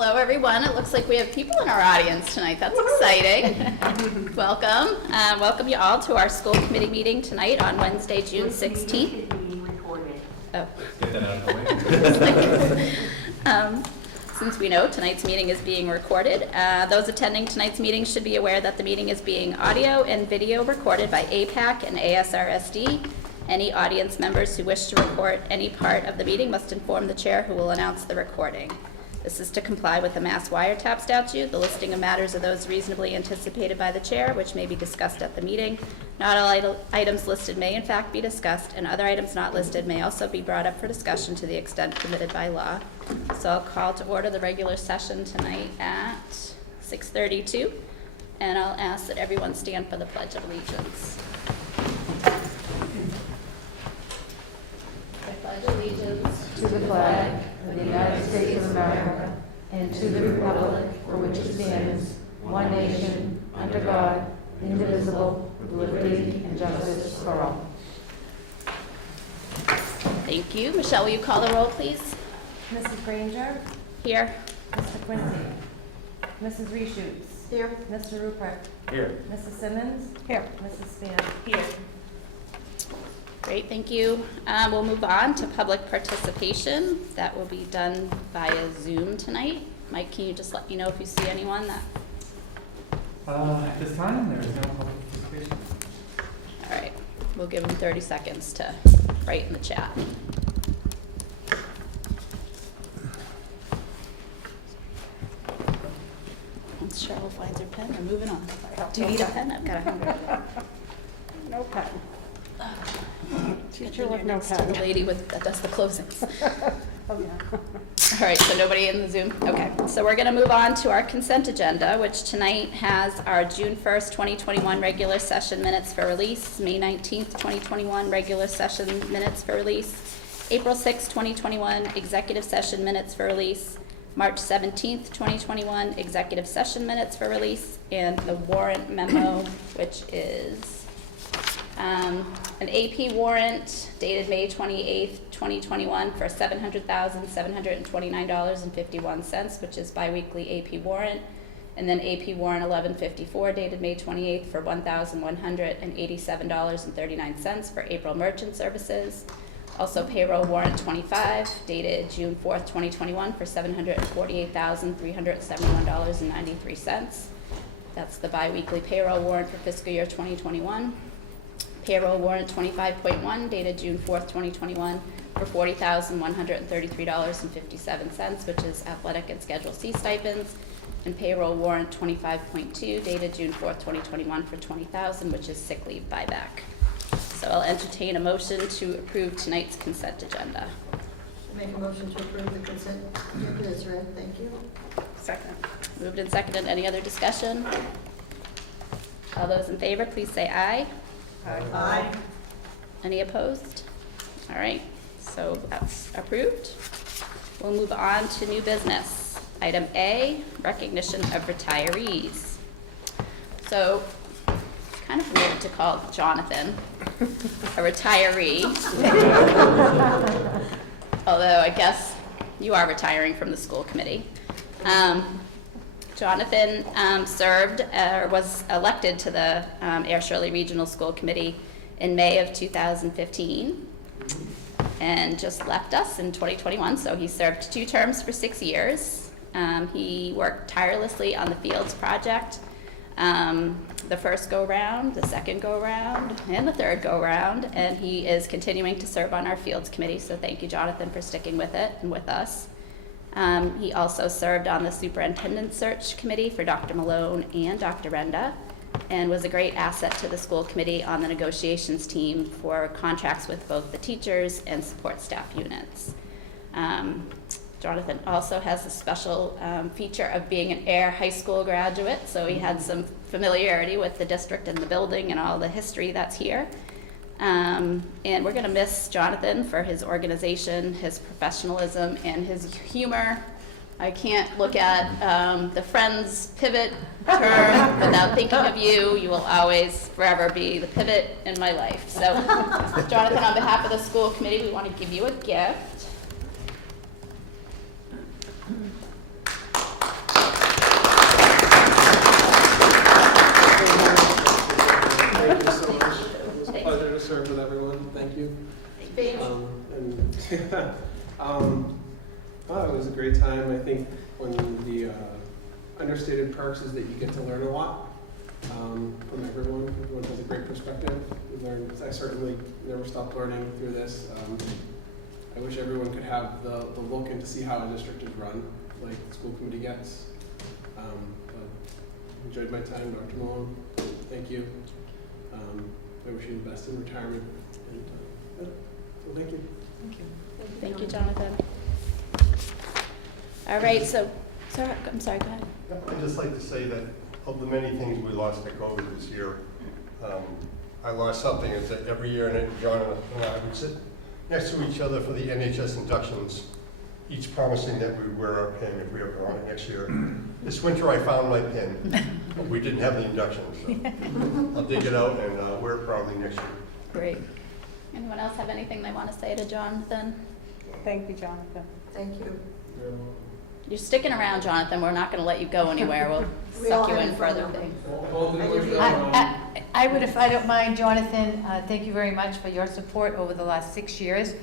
Hello, everyone. It looks like we have people in our audience tonight. That's exciting. Welcome. Welcome you all to our school committee meeting tonight on Wednesday, June 16th. Oh. Get that out of the way. Since we know tonight's meeting is being recorded, those attending tonight's meeting should be aware that the meeting is being audio and video recorded by APAC and ASRSD. Any audience members who wish to record any part of the meeting must inform the chair, who will announce the recording. This is to comply with the Mass Wiretap statute. The listing of matters are those reasonably anticipated by the chair, which may be discussed at the meeting. Not all items listed may in fact be discussed, and other items not listed may also be brought up for discussion to the extent permitted by law. So I'll call to order the regular session tonight at 6:32, and I'll ask that everyone stand for the Pledge of Allegiance. I pledge allegiance to the flag of the United States of America and to the republic for which it stands, one nation, under God, indivisible, with liberty and justice for all. Thank you. Michelle, will you call the roll, please? Mrs. Granger. Here. Mr. Quincy. Mrs. Reshoots. Here. Mr. Rupert. Here. Mrs. Simmons. Here. Mrs. Span. Here. Great, thank you. We'll move on to public participation. That will be done via Zoom tonight. Mike, can you just let me know if you see anyone that? At this time, there is no public participation. All right, we'll give them 30 seconds to write in the chat. Once Cheryl finds her pen, we're moving on. Do you need a pen? I've got a 100. No pen. Teacher with no pen. The lady that does the closings. Oh, yeah. All right, so nobody in the Zoom? Okay, so we're going to move on to our consent agenda, which tonight has our June 1st, 2021 regular session minutes for release, May 19th, 2021 regular session minutes for release, April 6th, 2021 executive session minutes for release, March 17th, 2021 executive session minutes for release, and the warrant memo, which is an AP warrant dated May 28th, 2021 for $700,729.51, which is biweekly AP warrant, and then AP warrant 1154 dated May 28th for $1,187.39 for April merchant services. Also payroll warrant 25 dated June 4th, 2021 for $748,371.93. That's the biweekly payroll warrant for fiscal year 2021. Payroll warrant 25.1 dated June 4th, 2021 for $40,133.57, which is athletic and Schedule C stipends, and payroll warrant 25.2 dated June 4th, 2021 for $20,000, which is sick leave buyback. So I'll entertain a motion to approve tonight's consent agenda. Make a motion to approve the consent agenda as read. Thank you. Second. Moved and seconded. Any other discussion? All those in favor, please say aye. Aye. Any opposed? All right, so that's approved. We'll move on to new business. Item A, recognition of retirees. So it's kind of weird to call Jonathan a retiree. Although I guess you are retiring from the school committee. Jonathan served or was elected to the Air Shirley Regional School Committee in May of 2015 and just left us in 2021. So he served 2 terms for 6 years. He worked tirelessly on the Fields project, the first go-round, the second go-round, and the third go-round, and he is continuing to serve on our Fields Committee. So thank you, Jonathan, for sticking with it and with us. He also served on the Superintendent Search Committee for Dr. Malone and Dr. Renda, and was a great asset to the school committee on the negotiations team for contracts with both the teachers and support staff units. Jonathan also has a special feature of being an Air High School graduate, so he had some familiarity with the district and the building and all the history that's here. And we're going to miss Jonathan for his organization, his professionalism, and his humor. I can't look at the Friends pivot term without thinking of you. You will always, forever be the pivot in my life. So, Jonathan, on behalf of the school committee, we want to give you a gift. It was a great time. I think one of the understated perks is that you get to learn a lot from everyone. Everyone has a great perspective. I certainly never stopped learning through this. I wish everyone could have the look and to see how a district is run, like the school committee gets. But enjoyed my time, Dr. Malone. Thank you. I wish you the best in retirement. And, so thank you. Thank you, Jonathan. All right, so, I'm sorry, go ahead. I'd just like to say that of the many things we lost to COVID this year, I lost something is that every year, and John and I would sit next to each other for the NHS inductions, each promising that we would wear our pin if we ever on it next year. This winter I found my pin. We didn't have the induction, so I'll dig it out and wear it proudly next year. Great. Anyone else have anything they want to say to Jonathan? Thank you, Jonathan. Thank you. You're sticking around, Jonathan. We're not going to let you go anywhere. We'll We all suck you have in fun further though. things. I would, if I don't mind, Jonathan, thank you very much for your support over the last 6 years.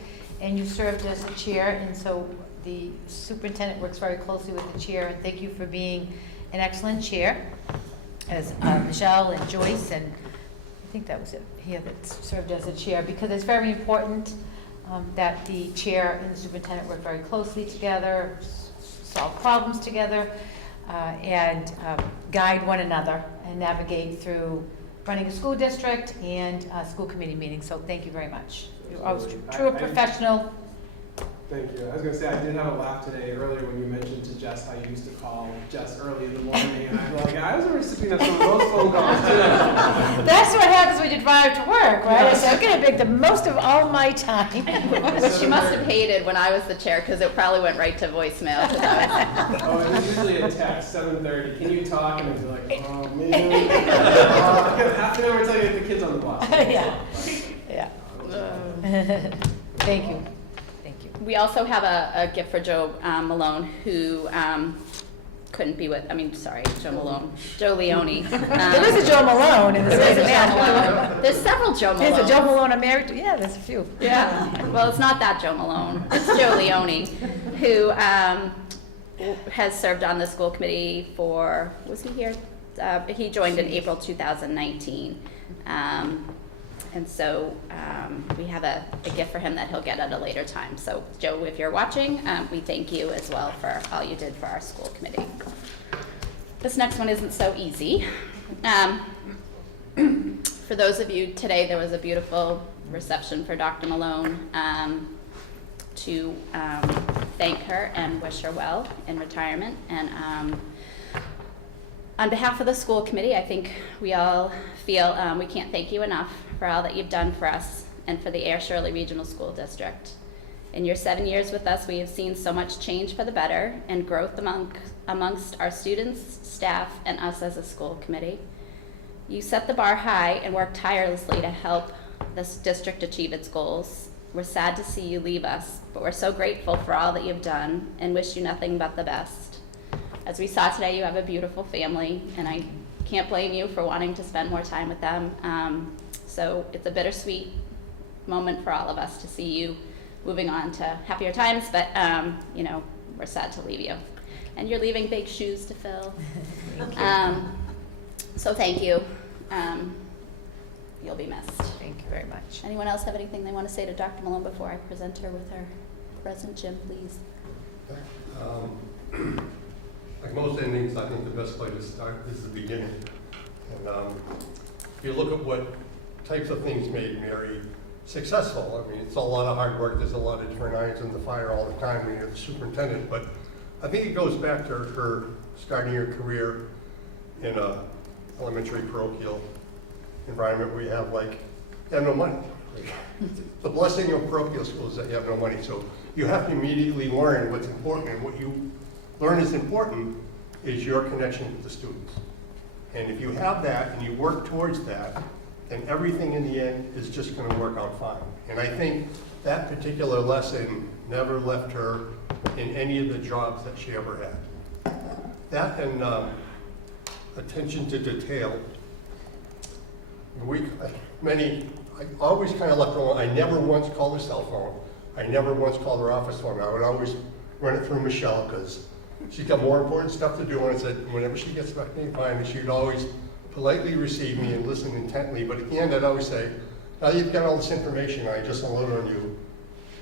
And you served as a chair, and so the superintendent works very closely with the chair, and thank you for being an excellent chair, as Michelle and Joyce, and I think that was it here that served as a chair, because it's very important that the chair and the superintendent work very closely together, solve problems together, and guide one another and navigate through running a school district and school committee meetings. So thank you very much. You're always true professional. Thank you. I was going to say, I did have a laugh today earlier when you mentioned to Jess how you used to call Jess early in the morning, and I'm like, I was a recipient of some of those phone calls too. That's what happens when you drive to work, right? I said, I'm going to make the most of all my time. Which she must have hated when I was the chair, because it probably went right to voicemail. 'Cause I was, Oh, it was usually a text, 7:30. Can you talk? And I'd be like, oh man. Half an hour until you get the kids on the bus. Yeah. Yeah. Thank you. Thank you. we also have a gift for Joe Malone, who couldn't be with, Joe Malone, Joe Leone. There is a Joe Malone in the There is same a Joe family. Malone. There's several Joe Malones. There's a Joe Malone I'm married to. Yeah, there's a few. Yeah, well, it's not that Joe Malone. It's Joe Leone, who has served on the school committee for, was he here? He joined in April 2019. And so we have a gift for him that he'll get at a later time. So Joe, if you're watching, we thank you as well for all you did for our school committee. This next one isn't so easy. For those of you today, there was a beautiful reception for Dr. Malone to thank her and wish her well in retirement. And on behalf of the school committee, I think we all feel we can't thank you enough for all that you've done for us and for the Air Shirley Regional School District. In your 7 years with us, we have seen so much change for the better and growth amongst our students, staff, and us as a school committee. You set the bar high and worked tirelessly to help this district achieve its goals. We're sad to see you leave us, but we're so grateful for all that you've done and wish you nothing but the best. As we saw today, you have a beautiful family, and I can't blame you for wanting to spend more time with them. So it's a bittersweet moment for all of us to see you moving on to happier times, but we're sad to leave you. And you're leaving big shoes to fill. So thank you. You'll be missed. Thank you very much. Anyone else have anything they want to say to Dr. Malone before I present her with her present? Jim, please. Like most endings, I think the best way to start is the beginning. And if you look at what types of things made Mary successful, I mean, it's a lot of hard work. There's a lot of different irons in the fire all the time when you're the superintendent. But I think it goes back to her starting her career in a elementary parochial environment where you have no money. The blessing of parochial schools is that you have no money. So you have to immediately learn what's important, and what you learn is important is your connection with the students. And if you have that and you work towards that, then everything in the end is just going to work out fine. And I think that particular lesson never left her in any of the jobs that she ever had. That and attention to detail. I always kind of left her alone. I never once called her cell phone. I never once called her office phone. I would always run it through Michelle, because she's got more important stuff to do, and I said, whenever she gets back to me, fine, and she'd always politely receive me and listen intently, but at the end, I'd always say, now you've got all this information, I just unloaded on you,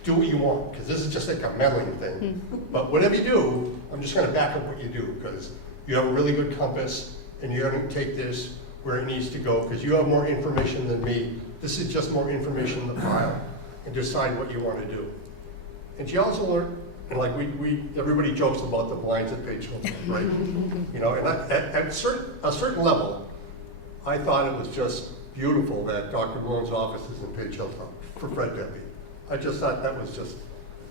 do what you want, because this is just like a meddling thing. But whatever you do, I'm just gonna back up what you do, because you have a really good compass, and you're gonna take this where it needs to go, because you have more information than me. This is just more information in the file, and decide what you wanna do. And she also learned, and like everybody jokes about the blinds at Page Hill, right? You know, and at a certain level, I thought it was just beautiful that Dr. Malone's office is in Page Hill for Fred Debbie. I just thought that was just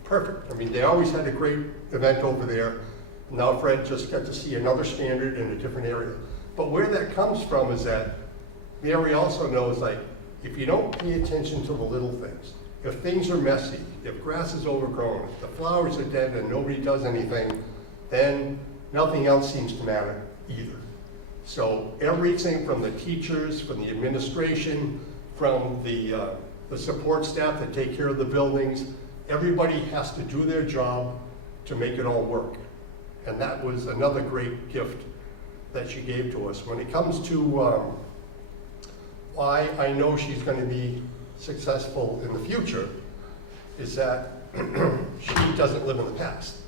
perfect. I mean, they always had a great event over there. Now Fred just got to see another standard in a different area. But where that comes from is that Mary also knows, like, if you don't pay attention to the little things, if things are messy, if grass is overgrown, if the flowers are dead and nobody does anything, then nothing else seems to matter either. So everything from the teachers, from the administration, from the support staff that take care of the buildings, everybody has to do their job to make it all work. And that was another great gift that she gave to us. When it comes to why I know she's going to be successful in the future, is that she doesn't live in the past.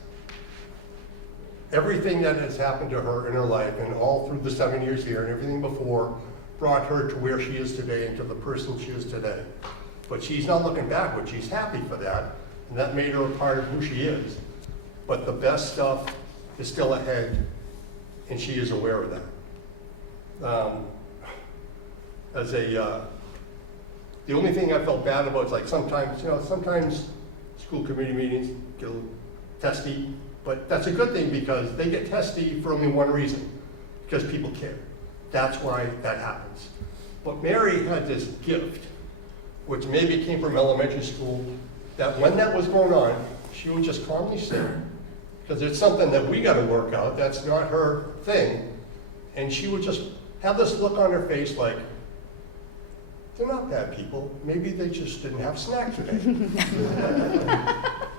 Everything that has happened to her in her life, and all through the 7 years here and everything before, brought her to where she is today and to the person she is today. But she's not looking backward. She's happy for that, and that made her a part of who she is. But the best stuff is still ahead, and she is aware of that. The only thing I felt bad about is, like, sometimes school committee meetings get a little testy, but that's a good thing, because they get testy for only one reason, because people care. That's why that happens. But Mary had this gift, which maybe came from elementary school, that when that was going on, she would just calmly sit, because it's something that we got to work out. That's not her thing. And she would just have this look on her face like, they're not bad people. Maybe they just didn't have snacks today.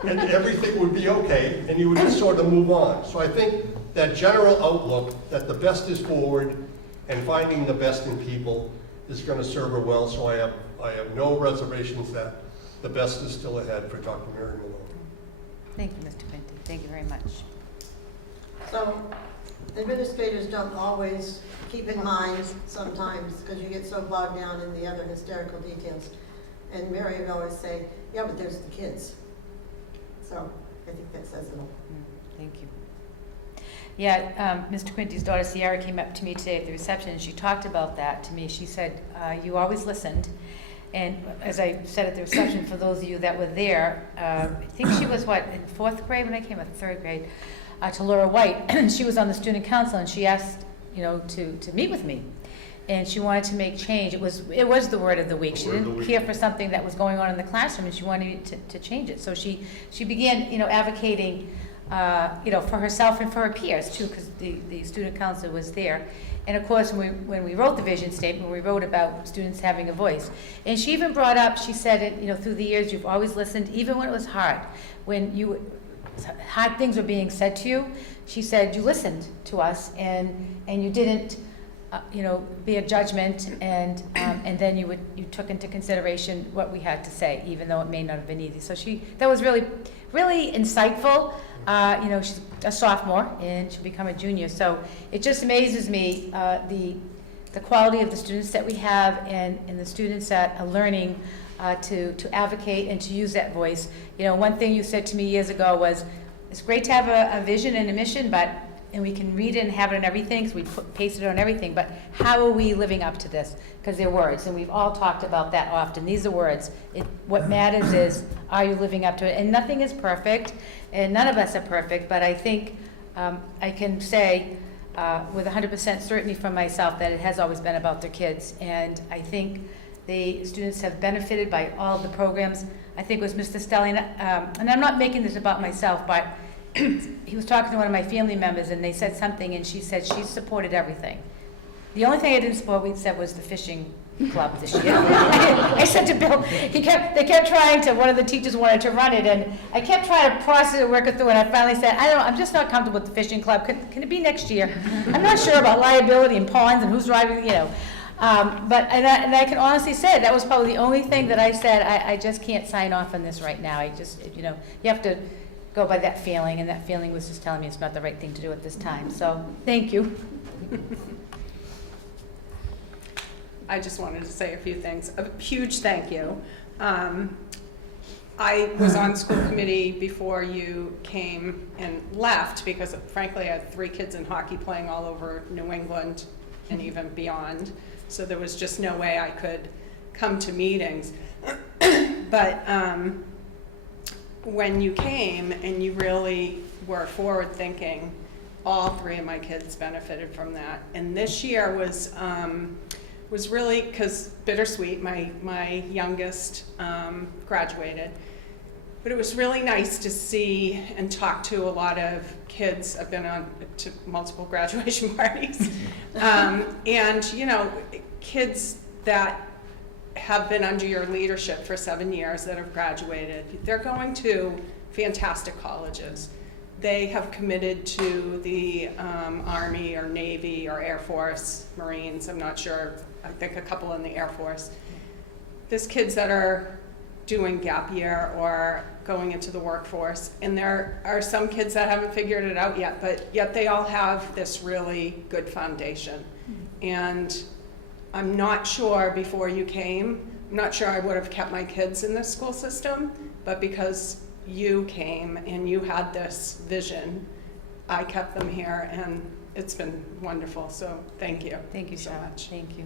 And everything would be okay, and you would just sort of move on. So I think that general outlook, that the best is forward, and finding the best in people is going to serve her well. So I have no reservations that the best is still ahead for Dr. Mary Malone. Thank you, Mr. Quinty. Thank you very much. So administrators don't always keep in mind sometimes, because you get so bogged down in the other hysterical details. And Mary would always say, yeah, but there's the kids. So I think that says it all. Thank you. Yeah, Mr. Quinty's daughter Sierra came up to me today at the reception, and she talked about that to me. She said, you always listened. And as I said at the reception, for those of you that were there, I think she was, in 4th grade when I came, or 3rd grade, to Laura White, and she was on the student council, and she asked, to meet with me. And she wanted to make change. It was the word of the week. She didn't care for something that was going on in the classroom, and she wanted to change it. So she began, advocating, for herself and for her peers too, because the student council was there. And of course, when we wrote the vision statement, we wrote about students having a voice. And she even brought up, she said, through the years, you've always listened, even when it was hard. When hard things were being said to you, she said, you listened to us, and you didn't, be a judgment, and then you took into consideration what we had to say, even though it may not have been easy. So that was really, really insightful. She's a sophomore, and she'll become a junior. So it just amazes me, the quality of the students that we have, and the students that are learning to advocate and to use that voice. One thing you said to me years ago was, it's great to have a vision and a mission, and we can read it and have it on everything, because we paste it on everything, but how are we living up to this? Because they're words, and we've all talked about that often. These are words. What matters is, are you living up to it? And nothing is perfect, and none of us are perfect, but I think I can say with 100% certainty from myself that it has always been about their kids. And I think the students have benefited by all the programs. I think it was Mr. Stelling, and I'm not making this about myself, but he was talking to one of my family members, and they said something, and she said she supported everything. The only thing I didn't support, we said, was the fishing club this year. I said to Bill, they kept trying to, one of the teachers wanted to run it, and I kept trying to process it, work it through, and I finally said, I don't know, I'm just not comfortable with the fishing club. Can it be next year? I'm not sure about liability and ponds and who's driving, you know. And I can honestly say, that was probably the only thing that I said, I just can't sign off on this right now. I just, you know, you have to go by that feeling, and that feeling was just telling me it's not the right thing to do at this time. So, thank you. I just wanted to say a few things. A huge thank you. I was on school committee before you came and left because frankly I had 3 kids in hockey playing all over New England and even beyond. So there was just no way I could come to meetings. But when you came and you really were forward thinking, all 3 of my kids benefited from that. And this year was really, because bittersweet, my youngest graduated, but it was really nice to see and talk to a lot of kids. I've been on to multiple graduation parties, and you know, kids that have been under your leadership for 7 years that have graduated, they're going to fantastic colleges. They have committed to the Army or Navy or Air Force, Marines, I'm not sure, I think a couple in the Air Force. There's kids that are doing gap year or going into the workforce, and there are some kids that haven't figured it out yet, but yet they all have this really good foundation. And I'm not sure before you came, I'm not sure I would have kept my kids in this school system, but because you came and you had this vision, I kept them here, and it's been wonderful. So thank you. Thank you so much. Thank you.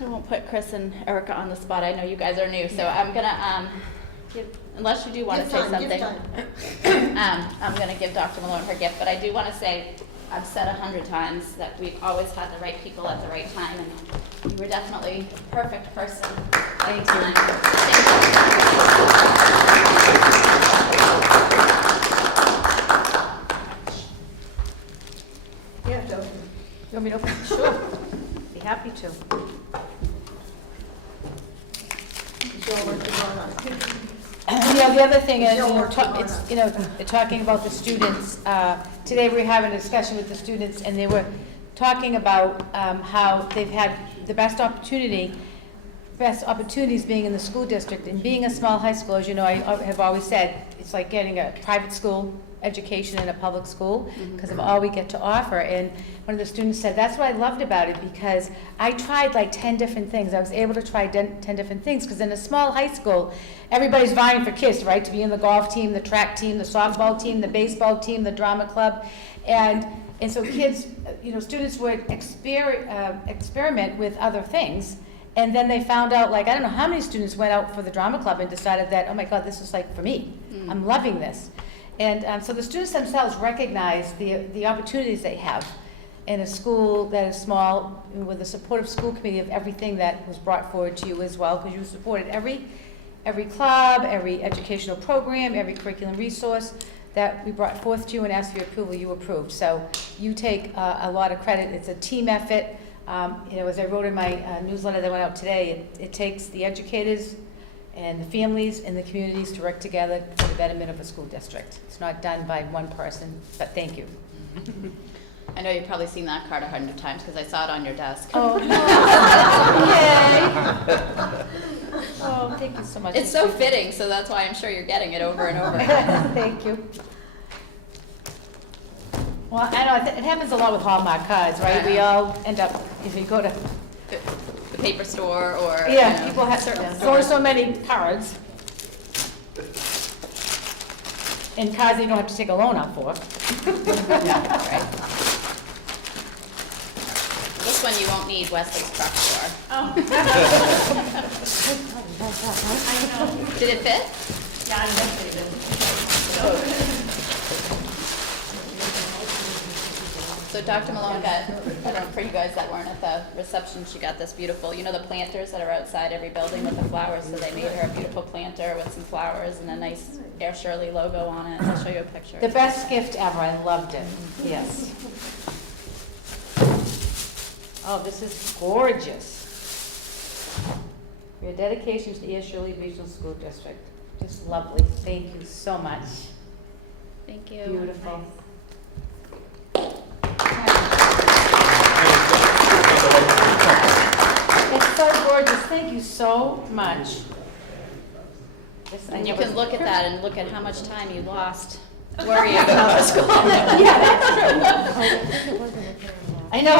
I won't put Chris and Erica on the spot. I know you guys are new, so I'm gonna unless you do want to say something, I'm gonna give Dr. Malone her gift. But I do want to say, I've said 100 times that we've always had the right people at the right time, and you were definitely the perfect person at the time. Yeah, Joe. You want me to open? Sure. Be happy to. Yeah, the other thing is, talking about the students, today we were having a discussion with the students, and they were talking about how they've had the best opportunities being in the school district. And being a small high school, as you know, I have always said, it's like getting a private school education in a public school because of all we get to offer. And one of the students said, that's what I loved about it, because I tried like 10 different things. I was able to try 10 different things, because in a small high school, everybody's vying for kids, right? To be in the golf team, the track team, the softball team, the baseball team, the drama club. And so kids, students would experiment with other things. And then they found out, like, I don't know how many students went out for the drama club and decided that, oh my God, this is like for me. I'm loving this. And so the students themselves recognize the opportunities they have in a school that is small, with a supportive school committee of everything that was brought forward to you as well, because you supported every club, every educational program, every curriculum resource that we brought forth to you and asked for your approval, you approved. So you take a lot of credit. It's a team effort. As I wrote in my newsletter that went out today, it takes the educators and the families and the communities to work together for the betterment of a school district. It's not done by one person, but thank you. I know you've probably seen that card 100 times because I saw it on your desk. Oh, yay. Oh, thank you so much. It's so fitting, so that's why I'm sure you're getting it over and over. Thank you. Well, I know it happens a lot with Hallmark cards, right? We all end up, if you go to The paper store or people have so many cards, and cards that you don't have to take a loan out for. Right. This one you won't need Wesley's truck for. Oh. Did it fit? Yeah, I'm definitely So Dr. Malone got, I don't know, for you guys that weren't at the reception, she got this beautiful, the planters that are outside every building with the flowers, so they made her a beautiful planter with some flowers and a nice Air Shirley logo on it. I'll show you a picture. The best gift ever. I loved it. Yes. Oh, this is gorgeous. Your dedication to the ASRSD Regional School District. Just lovely. Thank you so much. Thank you. Beautiful. It's so gorgeous. Thank you so much. And you can look at that and look at how much time you lost worrying about the school. Yeah, that's true. I know,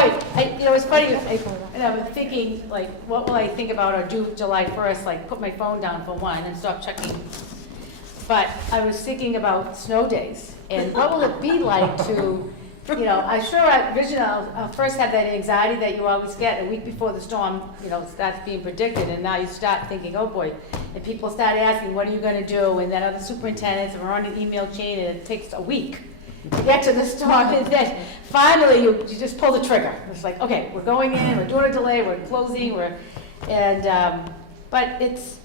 you know, it's funny, and I was thinking, like, what will I think about or do July 1st, like, put my phone down for one and stop checking. But I was thinking about snow days, and what will it be like to, you know, I'm sure originally I'll first have that anxiety that you always get a week before the storm, you know, starts being predicted, and now you start thinking, oh boy, and people start asking, what are you gonna do? And then other superintendents, and we're on an email chain, and it takes a week to get to the storm, and then finally you just pull the trigger. It's like, okay, we're going in, we're doing a delay, we're closing, but it's,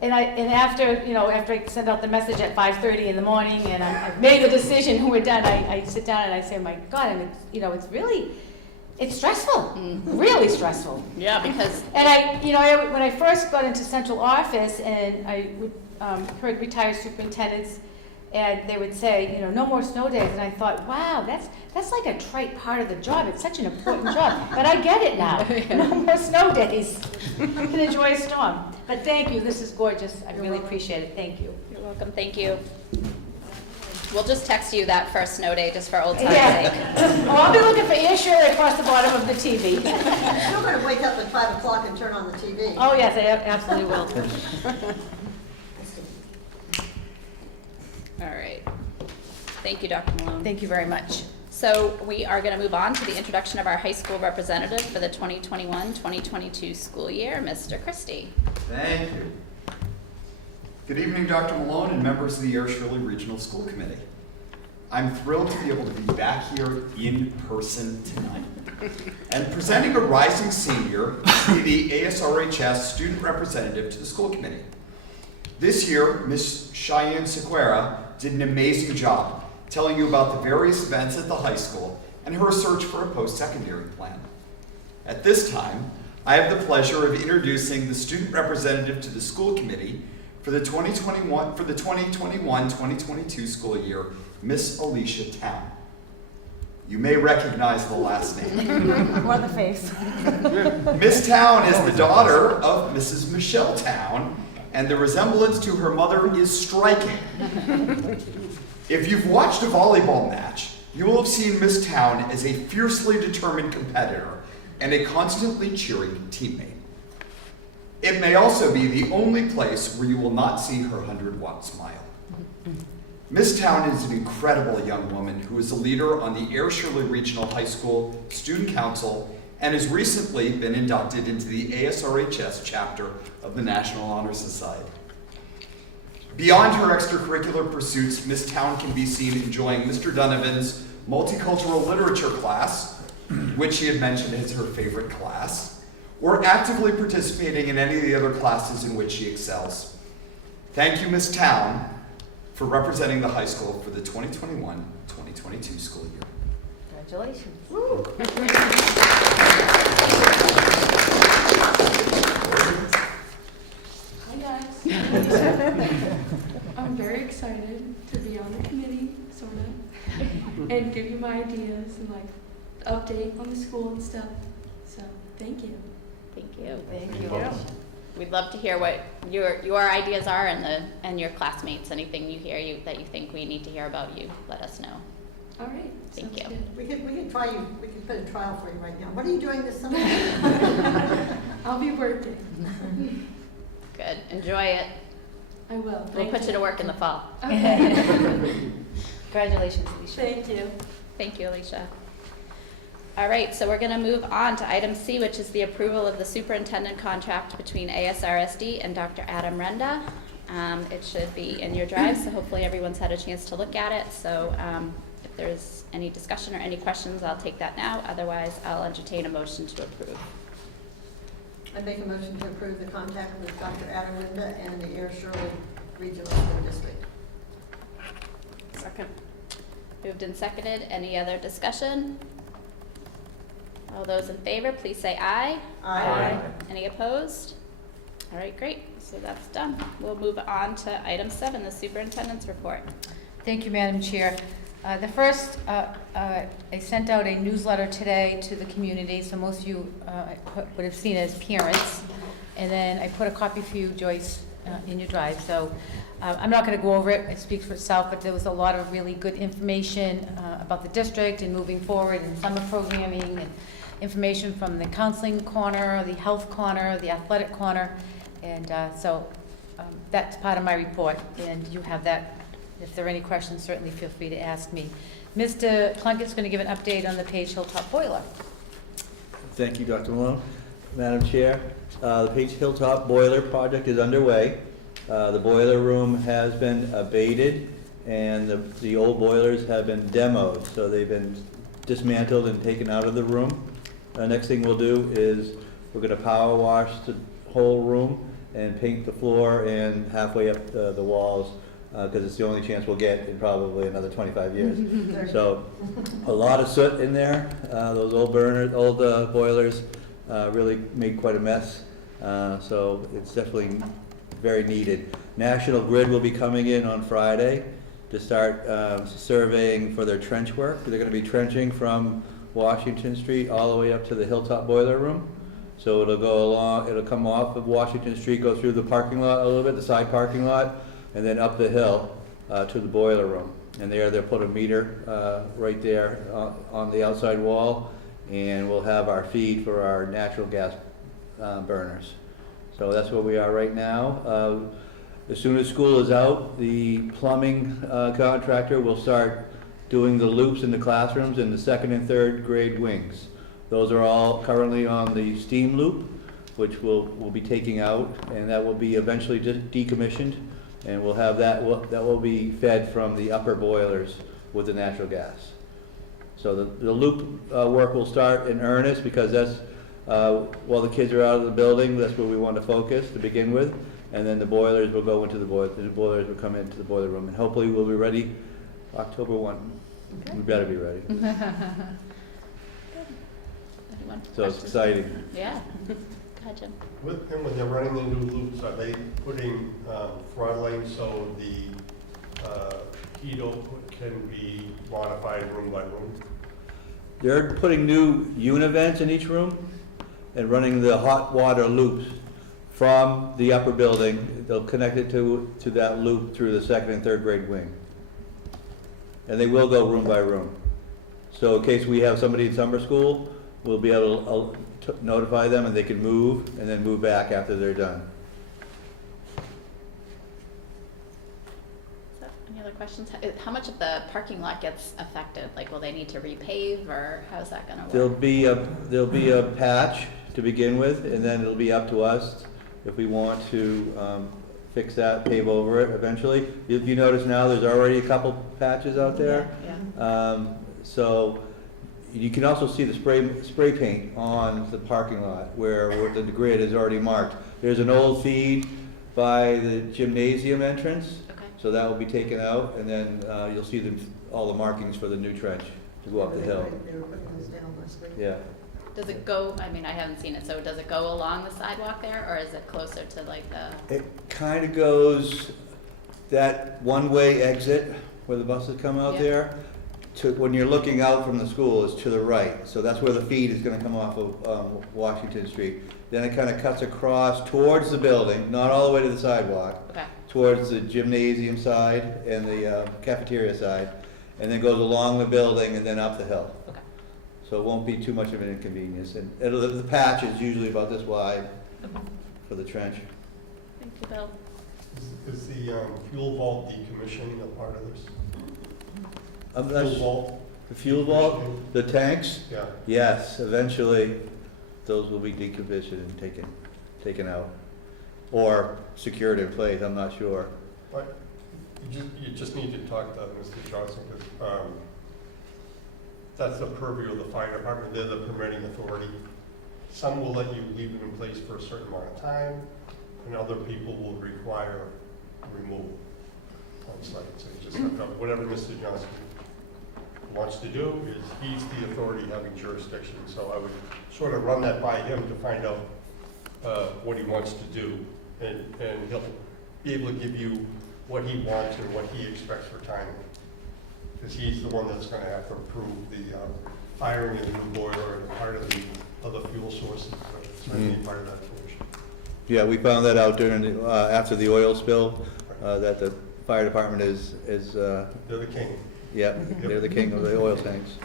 and after, you know, after I send out the message at 5:30 in the morning, and I've made the decision when we're done, I sit down and I say, my God, and it's, you know, it's really, it's stressful, really stressful. Yeah, because And you know, when I first got into central office, and I would, heard retired superintendents, and they would say, you know, no more snow days, and I thought, wow, that's like a trite part of the job. It's such an important job, but I get it now. No more snow days. Can enjoy a storm. But thank you. This is gorgeous. I really appreciate it. Thank you. you're welcome, thank you. We'll just text you that first snow day just for old time's Yeah. sake. Oh, I'll be looking for ASRSD across the bottom of the TV. You're going to wake up at 5 o'clock and turn on the TV. Oh yes, I absolutely will. All right. Thank you, Dr. Malone. Thank you very much. So we are going to move on to the introduction of our high school representative for the 2021-2022 school year, Mr. Christie. Thank you. Good evening, Dr. Malone and members of the ASRSD Regional School Committee. I'm thrilled to be able to be back here in person tonight and presenting a rising senior to be the ASRHS student representative to the school committee. This year, Ms. Cheyenne Sequeira did an amazing job telling you about the various events at the high school and her search for a post-secondary plan. At this time, I have the pleasure of introducing the student representative to the school committee for the 2021-2022 school year, Miss Alicia Town. You may recognize the last name. Or the face. Miss Town is the daughter of Mrs. Michelle Town, and the resemblance to her mother is striking. If you've watched a volleyball match, you will have seen Miss Town as a fiercely determined competitor and a constantly cheering teammate. It may also be the only place where you will not see her 100-watt smile. Miss Town is an incredible young woman who is a leader on the ASRSD Regional High School Student Council and has recently been inducted into the ASRHS chapter of the National Honor Society. Beyond her extracurricular pursuits, Miss Town can be seen enjoying Mr. Donovan's multicultural literature class, which she had mentioned as her favorite class, or actively participating in any of the other classes in which she excels. Thank you, Miss Town, for representing the high school for the 2021-2022 school year. Congratulations. Hi guys. I'm very excited to be on the committee, sort of, and give you my ideas and like update on the school and stuff. So thank you. Thank you. Thank you. We'd love to hear what your ideas are and your classmates. Anything you hear that you think we need to hear about you, let us know. All right. Thank sounds you. good. We can try you, we can put a trial for you right now. What are you doing this summer? I'll be working. Good. Enjoy it. I will. We'll Thank put you to work in the fall. Okay. Congratulations, Alicia. Thank you. Thank you, Alicia. All right, so we're going to move on to item C, which is the approval of the superintendent contract between ASRSD and Dr. Adam Renda. It should be in your drive, so hopefully everyone's had a chance to look at it. So if there's any discussion or any questions, I'll take that now. Otherwise, I'll entertain a motion to approve. I make a motion to approve the contract with Dr. Adam Linda and the ASRSD Regional School District. Second. Moved and seconded. Any other discussion? All those in favor, please say aye. Aye. Any opposed? All right, great. So that's done. We'll move on to item 7, the superintendent's report. Thank you, Madam Chair. The first, I sent out a newsletter today to the community, so most of you would have seen it as parents. And then I put a copy for you, Joyce, in your drive. So I'm not going to go over it. It speaks for itself, but there was a lot of really good information about the district and moving forward and summer programming and information from the counseling corner, the health corner, the athletic corner. And so that's part of my report, and you have that. If there are any questions, certainly feel free to ask me. Mr. Plunkett's going to give an update on the Page Hilltop boiler. Thank you, Dr. Malone. Madam Chair, the Page Hilltop boiler project is underway. The boiler room has been abated, and the old boilers have been demoed, so they've been dismantled and taken out of the room. Next thing we'll do is we're going to power wash the whole room and paint the floor and halfway up the walls, because it's the only chance we'll get in probably another 25 years. So a lot of soot in there. Those old boilers really made quite a mess. So it's definitely very needed. National Grid will be coming in on Friday to start surveying for their trench work. They're going to be trenching from Washington Street all the way up to the Hilltop boiler room. So it'll go along, it'll come off of Washington Street, go through the parking lot a little bit, the side parking lot, and then up the hill to the boiler room. And there they'll put a meter right there on the outside wall, and we'll have our feed for our natural gas burners. So that's where we are right now. As soon as school is out, the plumbing contractor will start doing the loops in the classrooms in the 2nd and 3rd grade wings. Those are all currently on the steam loop, which we'll be taking out, and that will be eventually decommissioned, and we'll have that will be fed from the upper boilers with the natural gas. So the loop work will start in earnest, because that's while the kids are out of the building, that's where we want to focus to begin with, and then the boilers will go into the boilers will come into the boiler room, and hopefully we'll be ready October 1. Okay. We better be ready. Anyone? So it's exciting. Yeah. Go ahead, Jim. And when they're running the new loops, are they putting throttling so the heat output can be modified room by room? They're putting new univents in each room and running the hot water loops from the upper building. They'll connect it to that loop through the 2nd and 3rd grade wing. And they will go room by room. So in case we have somebody in summer school, we'll be able to notify them, and they can move and then move back after they're done. So, any other questions? How much of the parking lot gets affected? Like, will they need to repave, or how's that going to work? There'll be a patch to begin with, and then it'll be up to us if we want to fix that, pave over it eventually. If you notice now, there's already a couple patches out there. Yeah. So you can also see the spray paint on the parking lot where the grid is already marked. There's an old feed by the gymnasium entrance, Okay. so that will be taken out, and then you'll see all the markings for the new trench to go up the hill. They were putting those down last week. Yeah. Does it go, I mean, I haven't seen it, so does it go along the sidewalk there, or is it closer to like the? It kind of goes that one-way exit where the buses come out Yeah. there. When you're looking out from the school is to the right. So that's where the feed is going to come off of Washington Street. Then it kind of cuts across towards the building, not all the way to the sidewalk, Okay. towards the gymnasium side and the cafeteria side, and then goes along the building and then up the hill. Okay. So it won't be too much of an inconvenience. And the patch is usually about this wide Okay. for the trench. Thank you, Bill. Is the fuel vault decommissioning a part of this? That's- Fuel vault? The fuel vault, the tanks, Yeah. yes, eventually those will be decommissioned and taken out. Or secured in place, I'm not sure. But you just need to talk to Mr. Johnson, because that's the purview of the fire department. They're the permitting authority. Some will let you leave it in place for a certain amount of time, and other people will require removal on site. So you just have to, whatever Mr. Johnson wants to do, is he's the authority having jurisdiction. So I would sort of run that by him to find out what he wants to do, and he'll be able to give you what he wants and what he expects for timing. Because he's the one that's going to have to approve the hiring of the new boiler and part of the other fuel sources. It's going to be part of that solution. Yeah, we found that out during, after the oil spill, that the fire department is, They're the king. yeah, they're the king of the oil tanks.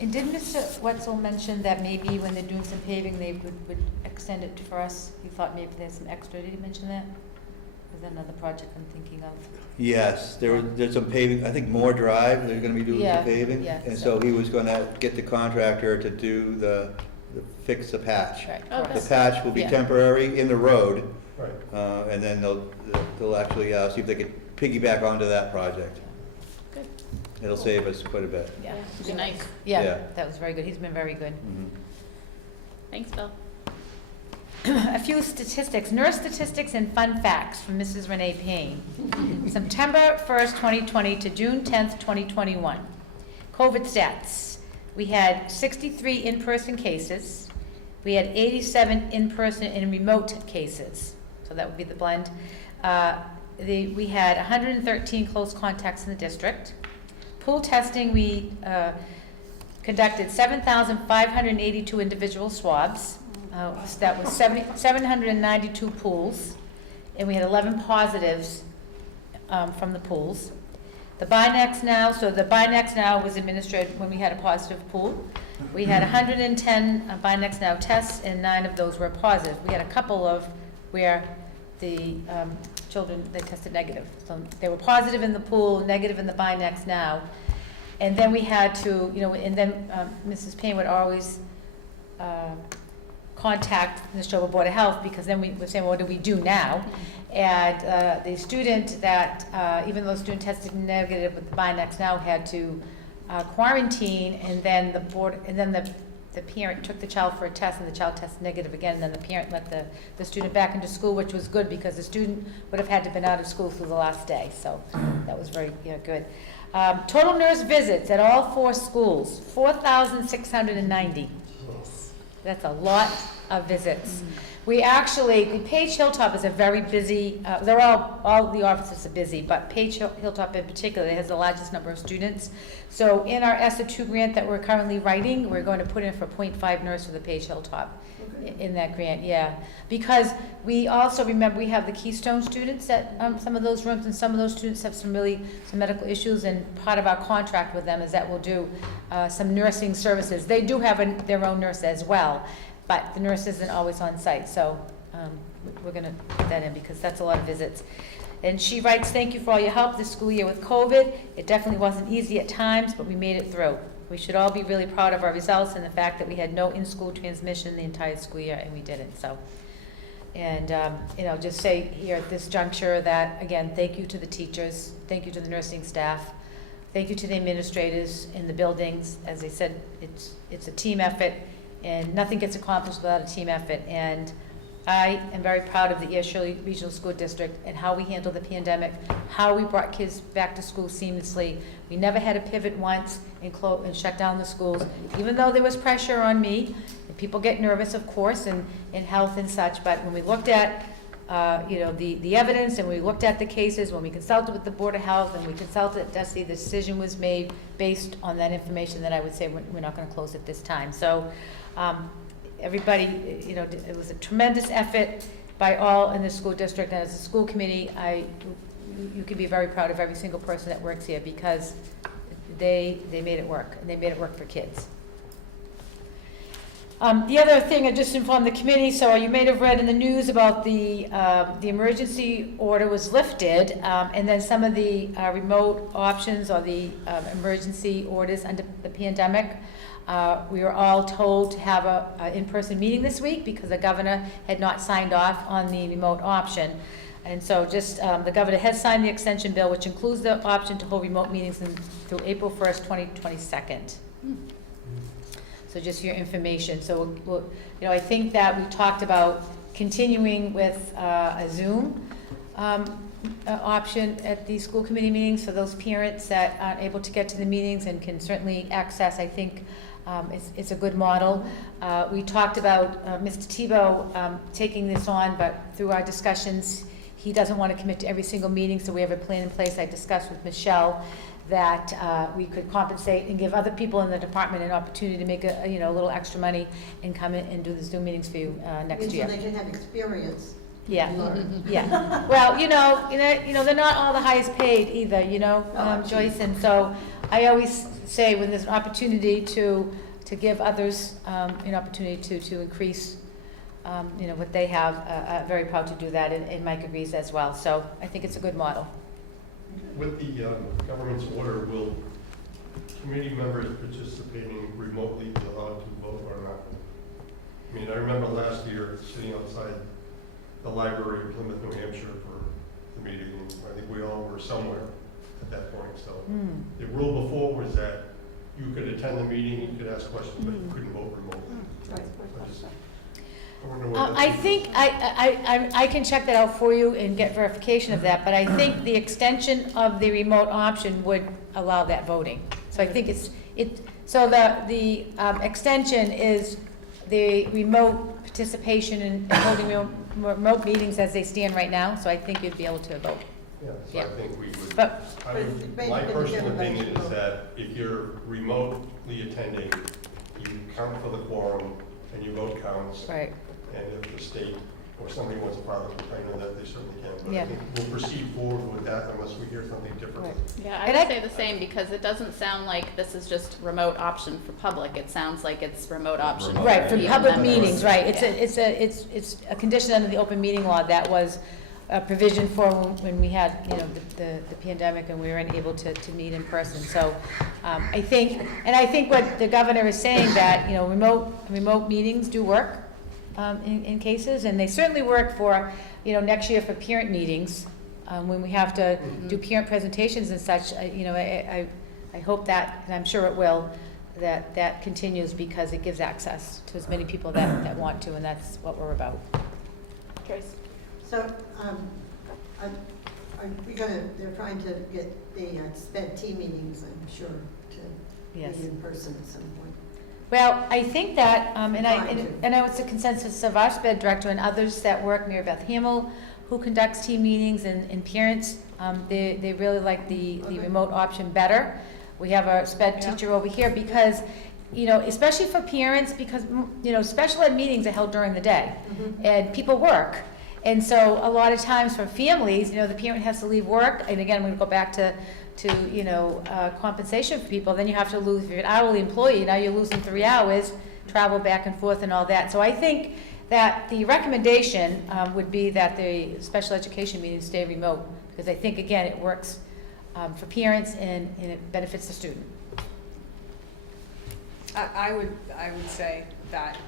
And did Mr. Wetzel mention that maybe when they're doing some paving, they would extend it for us? He thought maybe there's some extra. Did he mention that? Is that another project I'm thinking of? Yes, there's some paving, I think Moore Drive, they're gonna be doing Yeah, some paving. yeah, And so- so he was gonna get the contractor to do fix the patch. Right. Oh, The good. patch will be Yeah. temporary in the road, Right. and then they'll actually see if they could piggyback onto that project. Good. It'll save us quite a bit. Yeah. It'd be nice. Yeah, Yeah. that was very good. He's been very good. Mhm. Thanks, Bill. A few statistics, nurse statistics and fun facts from Mrs. Renee Payne. September 1st, 2020 to June 10th, 2021. COVID stats. We had 63 in-person cases. We had 87 in-person and remote cases. So that would be the blend. We had 113 close contacts in the district. Pool testing, we conducted 7,582 individual swabs. That was 792 pools, and we had 11 positives from the pools. The Binax Now, so the Binax Now was administered when we had a positive pool. We had 110 Binax Now tests, and 9 of those were positive. We had a couple of where the children, they tested negative. So they were positive in the pool, negative in the Binax Now. And then we had to, and then Mrs. Payne would always contact the Neshoba Board of Health, because then we were saying, what do we do now? And the student that, even though the student tested negative with the Binax Now, had to quarantine, and then the board, and then the parent took the child for a test, and the child tested negative again, and then the parent let the student back into school, which was good, because the student would have had to have been out of school through the last day, so that was very good. Total nurse visits at all 4 schools, 4,690. That's a lot of visits. We actually, Page Hilltop is a very busy, all the offices are busy, but Page Hilltop in particular has the largest number of students. So in our ESSA 2 grant that we're currently writing, we're going to put in for 0.5 nurse for the Page Hilltop in that grant, yeah. Because we also, remember, we have the Keystone students at some of those rooms, and some of those students have some medical issues, and part of our contract with them is that we'll do some nursing services. They do have their own nurse as well, but the nurse isn't always on site, so we're going to put that in, because that's a lot of visits. And she writes, thank you for all your help this school year with COVID. It definitely wasn't easy at times, but we made it through. We should all be really proud of our results and the fact that we had no in-school transmission the entire school year, and we didn't. So, and just say here at this juncture that, again, thank you to the teachers, thank you to the nursing staff, thank you to the administrators in the buildings. As I said, it's a team effort, and nothing gets accomplished without a team effort. And I am very proud of the Air Shirley Regional School District and how we handled the pandemic, how we brought kids back to school seamlessly. We never had to pivot once and shut down the schools, even though there was pressure on me. And people get nervous, of course, and in health and such. But when we looked at the evidence, and we looked at the cases, when we consulted with the Board of Health and we consulted at DESE, the decision was made based on that information that I would say we're not going to close at this time. So everybody, it was a tremendous effort by all in the school district, and as a school committee, you can be very proud of every single person that works here, because they made it work, and they made it work for kids. The other thing, I just informed the committee, so you may have read in the news about the emergency order was lifted, and then some of the remote options, or the emergency orders under the pandemic. We were all told to have an in-person meeting this week, because the governor had not signed off on the remote option. And so the governor has signed the extension bill, which includes the option to hold remote meetings through April 1st, 2022. So just your information. So I think that we talked about continuing with a Zoom option at the school committee meetings for those parents that aren't able to get to the meetings and can certainly access, I think, it's a good model. We talked about Mr. Tebow taking this on, but through our discussions, he doesn't want to commit to every single meeting, so we have a plan in place. I discussed with Michelle that we could compensate and give other people in the department an opportunity to make a little extra money and come in and do the Zoom meetings for you next year. So they can have experience. Yeah, yeah. Well, they're not all the highest paid either, Joyce, and so I always say when there's an opportunity to give others an opportunity to increase, what they have, very proud to do that, and Mike agrees as well. So I think it's a good model. With the government's order, will committee members participating remotely be allowed to vote or not? I mean, I remember last year sitting outside the library in Plymouth, New Hampshire for the meeting, and I think we all were somewhere at that point. So the rule before was that you could attend the meeting, you could ask questions, but you couldn't vote remotely. I think I can check that out for you and get verification of that, but I think the extension of the remote option would allow that voting. So I think so the extension is the remote participation in holding remote meetings as they stand right now, so I think you'd be able to vote. Yeah, so Yeah. I think we would. But My personal opinion is that if you're remotely attending, you count for the quorum and your vote counts. right. And if the state or somebody wants to file a complaint on that, they certainly can. But Yeah. I think we'll proceed forward with that unless we hear something different. Right. Yeah, I And would say the same, because it doesn't sound like this is just remote option for public. It sounds like it's remote option. Remote. Right, for PM public members. meetings, right, Yeah. it's a condition under the open meeting law that was a provision for when we had, the pandemic and we were unable to meet in person, so, I think what the governor is saying that, remote meetings do work, in cases, and they certainly work for, next year for parent meetings, when we have to do parent presentations and such, I hope that, and I'm sure it will, that continues because it gives access to as many people that want to, and that's what we're about. Joyce? So, they're trying to get the SPED team meetings, I'm sure, to Yes. be in person at some point. Well, I think that, and Trying to. I know it's a consensus of our SPED director and others that work, Mary Beth Hamill, who conducts team meetings, and parents, they really like the remote option better. We have our SPED teacher over here because, especially for parents, because, special ed meetings are held during the day, and people work. And so a lot of times for families, the parent has to leave work, and again, I'm gonna go back to compensation for people, then you have to lose, if you're an hourly employee, now you're losing 3 hours, travel back and forth and all that. So I think that the recommendation would be that the special education meetings stay remote, because I think, again, it works for parents and it benefits the student. I would say that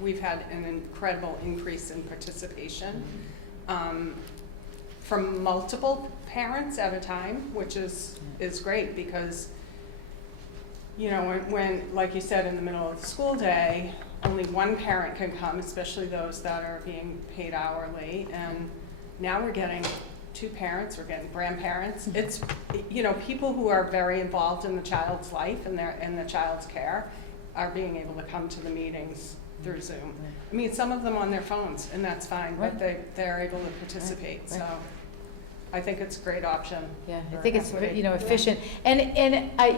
we've had an incredible increase in participation from multiple parents at a time, which is great because, when, like you said, in the middle of the school day, only one parent can come, especially those that are being paid hourly, and now we're getting 2 parents, we're getting grandparents. It's, people who are very involved in the child's life and the child's care are being able to come to the meetings through Zoom. I mean, some of them on their phones, and that's fine, but they're able to participate, so I think it's a great option. Yeah, I for think it's, equity. efficient. And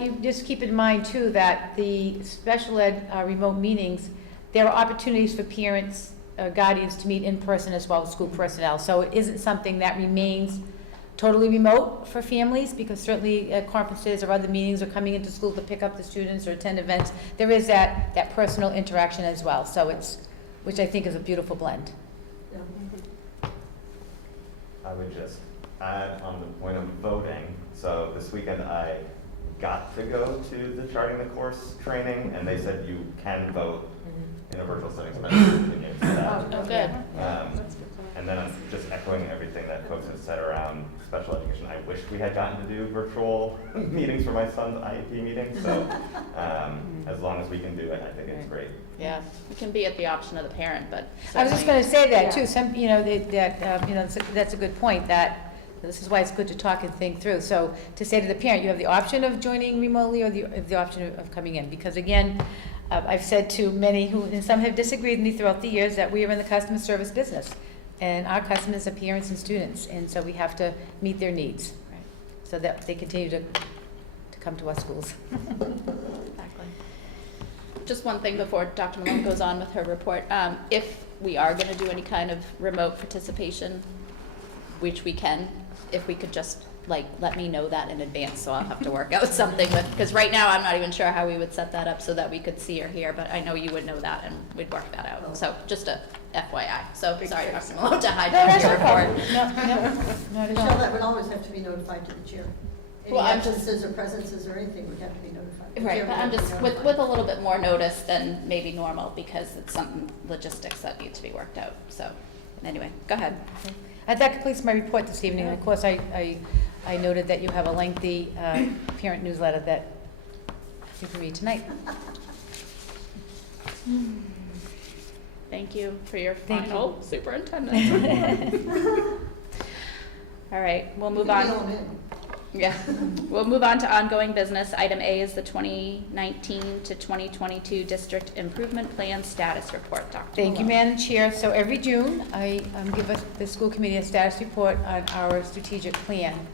you just keep in mind too, that the special ed remote meetings, there are opportunities for parents, guardians to meet in person as well as school personnel. So it isn't something that remains totally remote for families, because certainly conferences or other meetings are coming into school to pick up the students or attend events. There is that personal interaction as well, so which I think is a beautiful blend. I would just add on the point of voting. So this weekend I got to go to the Charting the Course training, and they said you can vote in a virtual setting, so I'm continuing to that. Oh, good. And then I'm just echoing everything that folks have said around special education. I wish we had gotten to do virtual meetings for my son's IEP meeting, so as long as we can do it, I think it's great. Yeah, it can be at the option of the parent, but I was just certainly- going to say that too. Some, that's a good point. That This is why it's good to talk and think through. So to say to the parent, you have the option of joining remotely or the option of coming in. Because again, I've said to many who, and some have disagreed with me throughout the years, that we are in the customer service business. And our customers are parents and students. And so we have to meet their needs, right? So that they continue to come to our schools. Exactly. Just one thing before Dr. Malone goes on with her report. If we are going to do any kind of remote participation, which we can, if we could just let me know that in advance, so I'll have to work out something with, because right now I'm not even sure how we would set that up so that we could see her here, but I know you would know that and we'd work that out. So just a FYI. So sorry, Dr. Malone, to hijack your report. Not at all. Michelle, that would always have to be notified to the chair. Any Well, I'm just- absences or presences or anything would have to be notified. The Right, chair but would I'm have to just, be notified. with a little bit more notice than maybe normal, because it's something, logistics that need to be worked out, so, anyway, go ahead. That completes my report this evening. Of course, I noted that you have a lengthy parent newsletter that you can read tonight. Thank you for your Thank final superintendent report. All right, we'll move on. Fill 'em in. Yeah, we'll move on to ongoing business. Item A is the 2019 to 2022 District Improvement Plan Status Report. Dr. Thank you, Malone. Madam Chair. So every June, I give the school committee a status report on our strategic plan.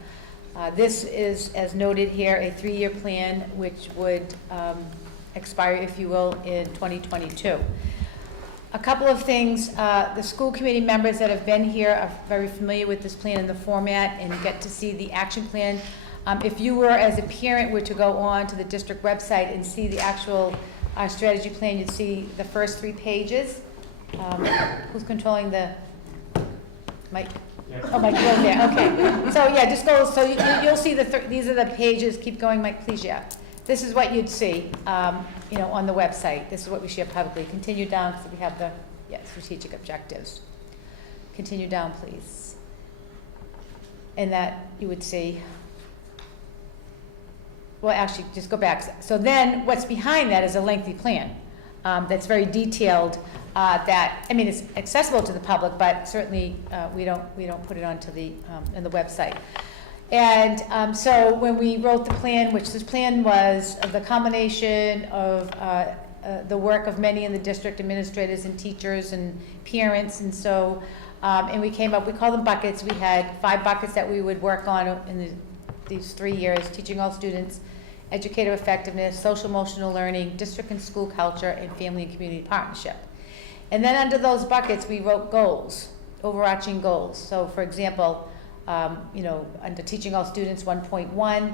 This is, as noted here, a 3-year plan which would expire, if you will, in 2022. A couple of things, the school committee members that have been here are very familiar with this plan and the format and get to see the action plan. If you were, as a parent, were to go on to the district website and see the actual strategy plan, you'd see the first 3 pages. Who's controlling the mic? Oh, Mike, go there, okay. So yeah, just go, so you'll see these are the pages, keep going, Mike, please, yeah. This is what you'd see, on the website. This is what we share publicly. Continue down, because we have the strategic objectives. Continue down, please. And that you would see, well, actually, just go back. So then, what's behind that is a lengthy plan that's very detailed. It's accessible to the public, but certainly we don't put it onto the in the website. And so when we wrote the plan, which this plan was the combination of the work of many in the district, administrators and teachers and parents, and so and we came up, we call them buckets. We had 5 buckets that we would work on in these 3 years: teaching all students, educative effectiveness, social emotional learning, district and school culture, and family and community partnership. And then under those buckets, we wrote goals, overarching goals. So for example, under teaching all students 1.1,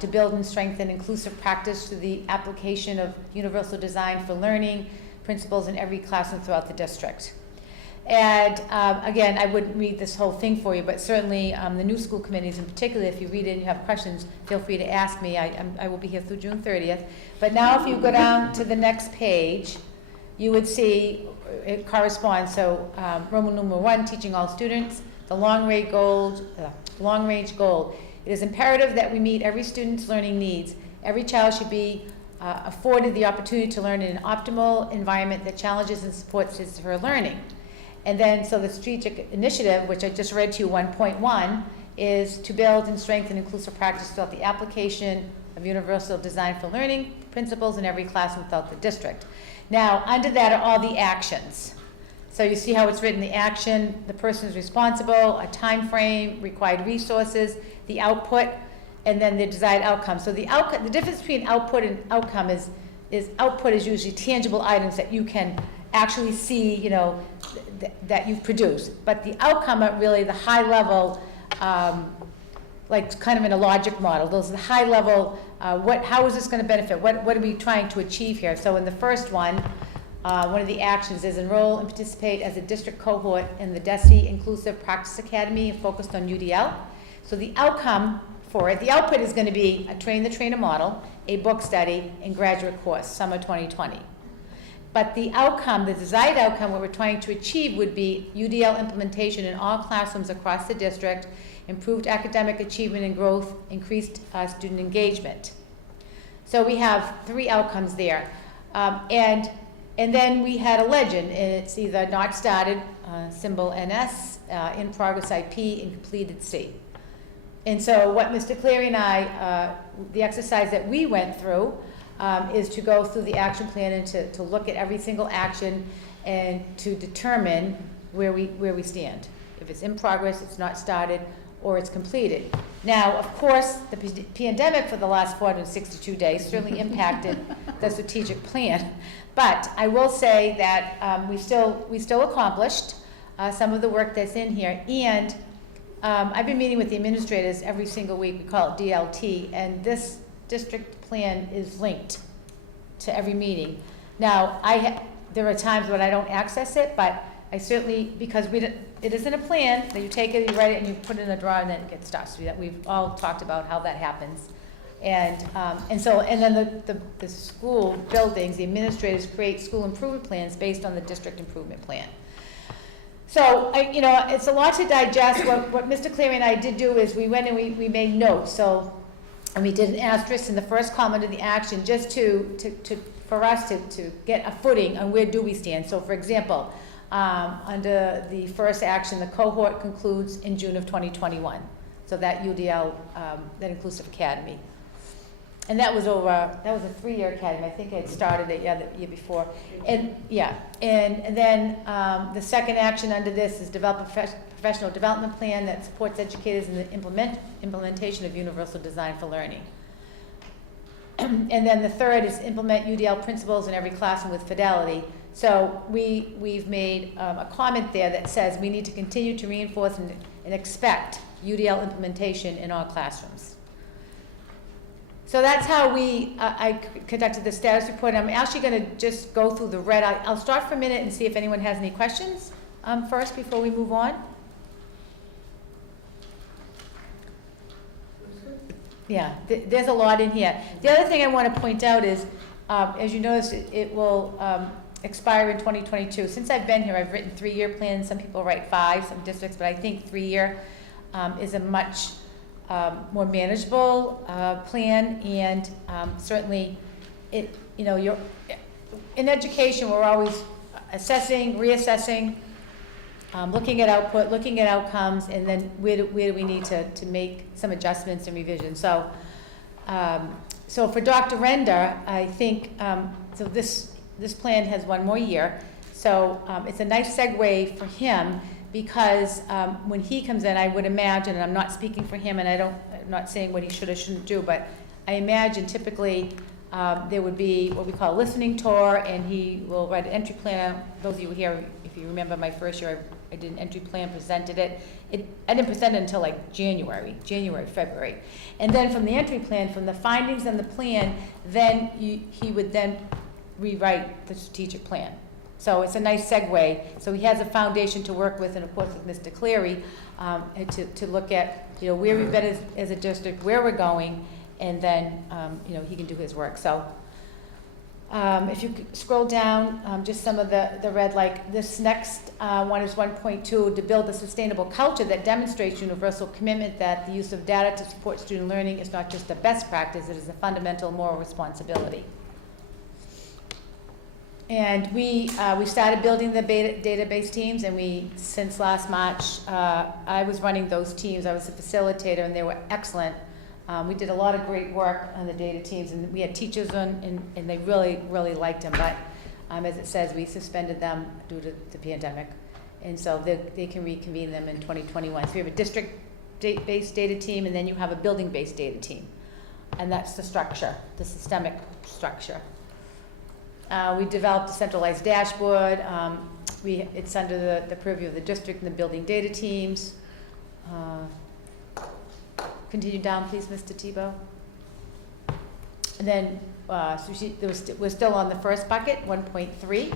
to build and strengthen inclusive practice through the application of universal design for learning principles in every classroom throughout the district. And again, I wouldn't read this whole thing for you, but certainly the new school committees in particular, if you read it and you have questions, feel free to ask me. I will be here through June 30th. But now if you go down to the next page, you would see it corresponds. So Roman numeral 1, teaching all students. The long-range goal. It is imperative that we meet every student's learning needs. Every child should be afforded the opportunity to learn in an optimal environment that challenges and supports his or her learning. And then, so the strategic initiative, which I just read to you, 1.1, is to build and strengthen inclusive practice throughout the application of universal design for learning principles in every classroom throughout the district. Now, under that are all the actions. So you see how it's written, the action, the person is responsible, a time frame, required resources, the output, and then the desired outcome. So the outcome, the difference between output and outcome is output is usually tangible items that you can actually see, that you've produced. But the outcome are really the high level, like kind of in a logic model. Those are the high level, how is this going to benefit? What are we trying to achieve here? So in the first one of the actions is enroll and participate as a district cohort in the DESE Inclusive Practice Academy focused on UDL. So the outcome for it, the output is going to be a train the trainer model, a book study, and graduate course, summer 2020. But the outcome, the desired outcome, what we're trying to achieve would be UDL implementation in all classrooms across the district, improved academic achievement and growth, increased student engagement. So we have 3 outcomes there. And then we had a legend, and it's either not started, symbol NS, in progress IP, and completed C. And so what Mr. Cleary and I, the exercise that we went through is to go through the action plan and to look at every single action and to determine where we stand. If it's in progress, it's not started, or it's completed. Now, of course, the pandemic for the last 462 days certainly impacted the strategic plan. But I will say that we still accomplished some of the work that's in here. And I've been meeting with the administrators every single week. We call it DLT, and this district plan is linked to every meeting. Now, there are times when I don't access it, but I certainly, because it isn't a plan that you take it, you write it, and you put it in a drawer, and then it gets stuck. So we've all talked about how that happens. And then the school buildings, the administrators create school improvement plans based on the district improvement plan. So, it's a lot to digest. What Mr. Cleary and I did do is we went and we made notes. So, and we did an asterisk in the first column of the action just for us to get a footing on where do we stand. So, for example, under the first action, the cohort concludes in June of 2021. So that UDL, that Inclusive Academy. And that was a 3-year academy. I think I had started it the year before. And then the second action under this is develop a professional development plan that supports educators in the implementation of universal design for learning. And then the third is implement UDL principles in every classroom with fidelity. So we've made a comment there that says we need to continue to reinforce and expect UDL implementation in all classrooms. So that's how I conducted the status report. I'm actually going to just go through the red. I'll start for a minute and see if anyone has any questions first before we move on. Yeah, there's a lot in here. The other thing I want to point out is, as you notice, it will expire in 2022. Since I've been here, I've written 3-year plans. Some people write 5, some districts, but I think 3-year is a much more manageable plan, and certainly you're in education. We're always assessing, reassessing, looking at output, looking at outcomes, and then where do we need to make some adjustments and revisions. So for Dr. Render, I think so this plan has 1 more year, so it's a nice segue for him. Because when he comes in, I would imagine, and I'm not speaking for him, and I'm not saying what he should or shouldn't do, but I imagine typically there would be what we call a listening tour, and he will write an entry plan. Those of you here, if you remember my first year, I did an entry plan, presented it. I didn't present it until like January, February. And then from the entry plan, from the findings and the plan, then he would then rewrite the strategic plan. So it's a nice segue. So he has a foundation to work with, and of course with Mr. Cleary, to look at where we've been as a district, where we're going, and then he can do his work. So if you could scroll down, just some of the red, like this next one is 1.2, to build a sustainable culture that demonstrates universal commitment that the use of data to support student learning is not just a best practice, it is a fundamental moral responsibility. And we started building the database teams, and since last March, I was running those teams. I was a facilitator, and they were excellent. We did a lot of great work on the data teams, and we had teachers on, and they really, really liked them. But as it says, we suspended them due to the pandemic. And so they can reconvene them in 2021. So we have a district-based data team, and then you have a building-based data team. And that's the structure, the systemic structure. We developed a centralized dashboard. It's under the purview of the district and the building data teams. Continue down, please, Mr. Tebow. And then we're still on the first bucket, 1.3.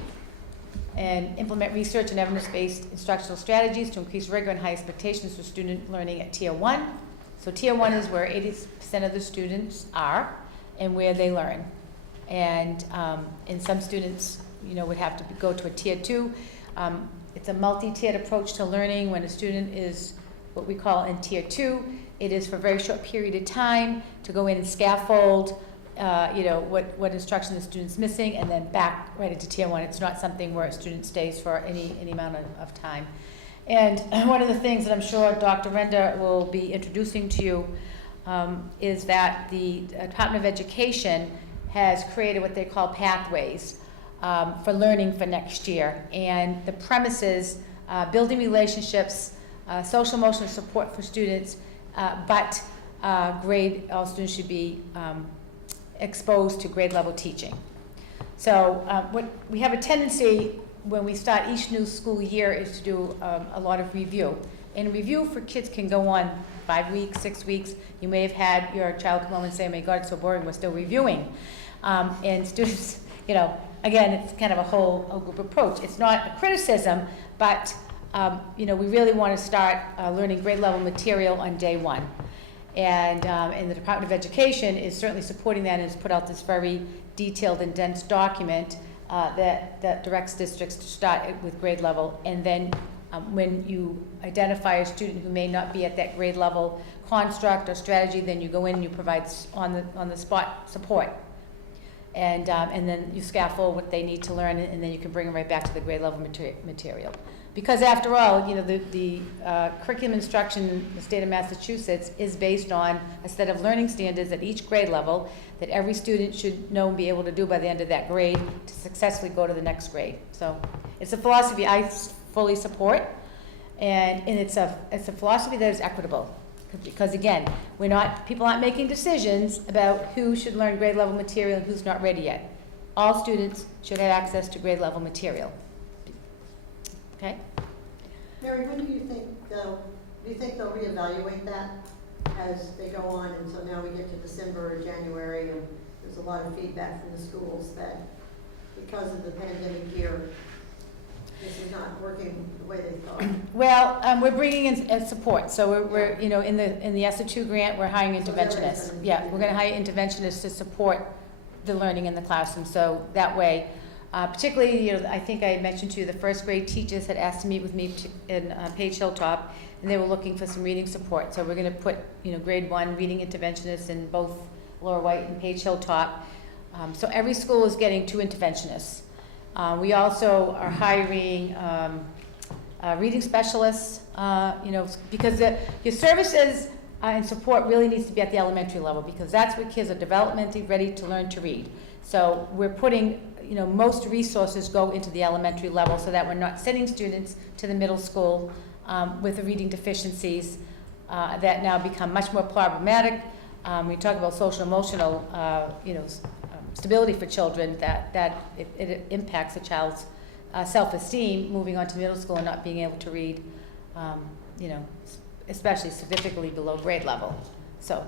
And implement research and evidence-based instructional strategies to increase rigor and high expectations for student learning at Tier 1. So Tier 1 is where 80% of the students are and where they learn. And some students, would have to go to a Tier 2. It's a multi-tiered approach to learning. When a student is what we call in Tier 2, it is for a very short period of time to go in and scaffold, what instruction the student's missing, and then back right into Tier 1. It's not something where a student stays for any amount of time. And one of the things that I'm sure Dr. Renda will be introducing to you is that the Department of Education has created what they call pathways for learning for next year. And the premise is building relationships, social emotional support for students, but all students should be exposed to grade level teaching. So what we have a tendency when we start each new school year is to do a lot of review. And review for kids can go on 5 weeks, 6 weeks. You may have had your child come home and say, "Oh my God, it's so boring, we're still reviewing." And students, again, it's kind of a whole group approach. It's not a criticism, but we really want to start learning grade level material on day one. And the Department of Education is certainly supporting that and has put out this very detailed and dense document that directs districts to start with grade level. And then when you identify a student who may not be at that grade level construct or strategy, then you go in and you provide on the spot support. And then you scaffold what they need to learn, and then you can bring them right back to the grade level material. Because after all, the curriculum instruction in the state of Massachusetts is based on a set of learning standards at each grade level that every student should know and be able to do by the end of that grade to successfully go to the next grade. So it's a philosophy I fully support, and it's a philosophy that is equitable. Because again, people aren't making decisions about who should learn grade level material and who's not ready yet. All students should have access to grade level material. Okay? Mary, when do you think they'll reevaluate that as they go on? And so now we get to December or January, and there's a lot of feedback from the schools that because of the pandemic year, this is not working the way they thought. Well, we're bringing in support. So we're in the ESSA 2 grant, we're hiring interventionists. Yeah, we're going to hire interventionists to support the learning in the classroom. So that way, particularly, I think I mentioned to you, the first grade teachers had asked to meet with me in Page Hilltop, and they were looking for some reading support. So we're going to put, grade 1 reading interventionists in both Laura White and Page Hilltop. So every school is getting 2 interventionists. We also are hiring reading specialists, because your services and support really needs to be at the elementary level, because that's where kids are developmentally ready to learn to read. So we're putting, most resources go into the elementary level so that we're not sending students to the middle school with the reading deficiencies that now become much more problematic. We talk about social emotional, stability for children, that it impacts a child's self-esteem moving on to middle school and not being able to read, especially significantly below grade level. So.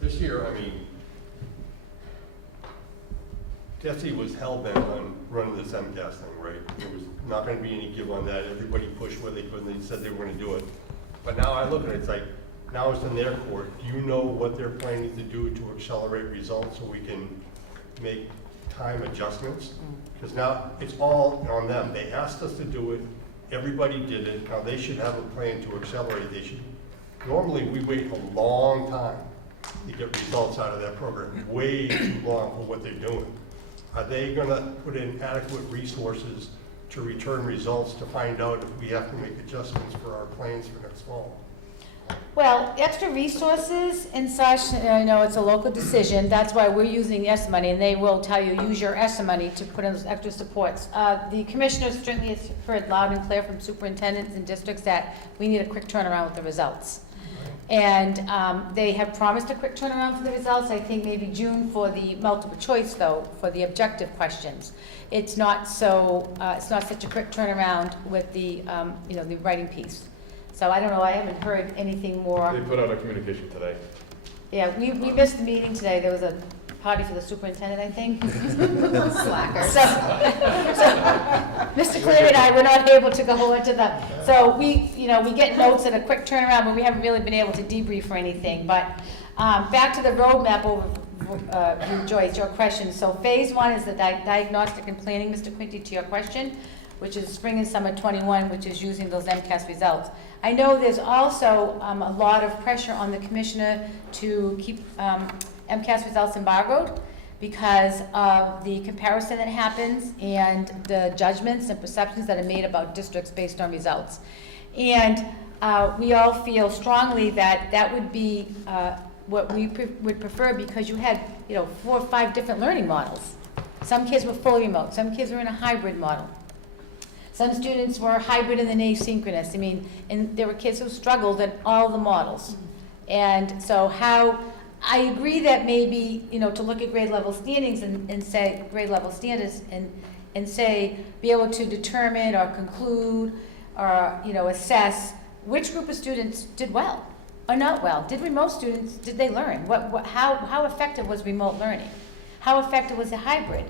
This year, DESE was hell-bent on running this MCAS thing, right? There was not going to be any give on that. Everybody pushed where they could, and they said they were going to do it. But now I look at it, it's like, now it's in their court. Do you know what they're planning to do to accelerate results so we can make time adjustments? Because now it's all on them. They asked us to do it. Everybody did it. Now they should have a plan to accelerate. Normally we wait a long time to get results out of that program, way too long for what they're doing. Are they going to put in adequate resources to return results to find out if we have to make adjustments for our plans for next fall? Well, extra resources and such, it's a local decision. That's why we're using ESSA money, and they will tell you, use your ESSA money to put in those extra supports. The commissioners certainly has heard loud and clear from superintendents and districts that we need a quick turnaround with the results. And they have promised a quick turnaround for the results, I think maybe June for the multiple choice, though, for the objective questions. It's not such a quick turnaround with the, the writing piece. So I don't know, I haven't heard anything more. They put out a communication today. Yeah, we missed the meeting today. There was a party for the superintendent, I think. Slackers. So Mr. Cleary and I were not able to go into that. So we get notes at a quick turnaround, but we haven't really been able to debrief or anything. But back to the roadmap over, Joyce, your question. So phase 1 is the diagnostic and planning, Mr. Quinty, to your question, which is spring and summer 21, which is using those MCAS results. I know there's also a lot of pressure on the commissioner to keep MCAS results embargoed because of the comparison that happens and the judgments and perceptions that are made about districts based on results. And we all feel strongly that that would be what we would prefer, because you had, 4 or 5 different learning models. Some kids were fully remote, some kids were in a hybrid model. Some students were hybrid and then asynchronous. I mean, and there were kids who struggled in all the models. And so I agree that maybe, to look at grade level standings and say, grade level standards and say, be able to determine or conclude or, assess which group of students did well or not well. Did remote students, did they learn? How effective was remote learning? How effective was the hybrid?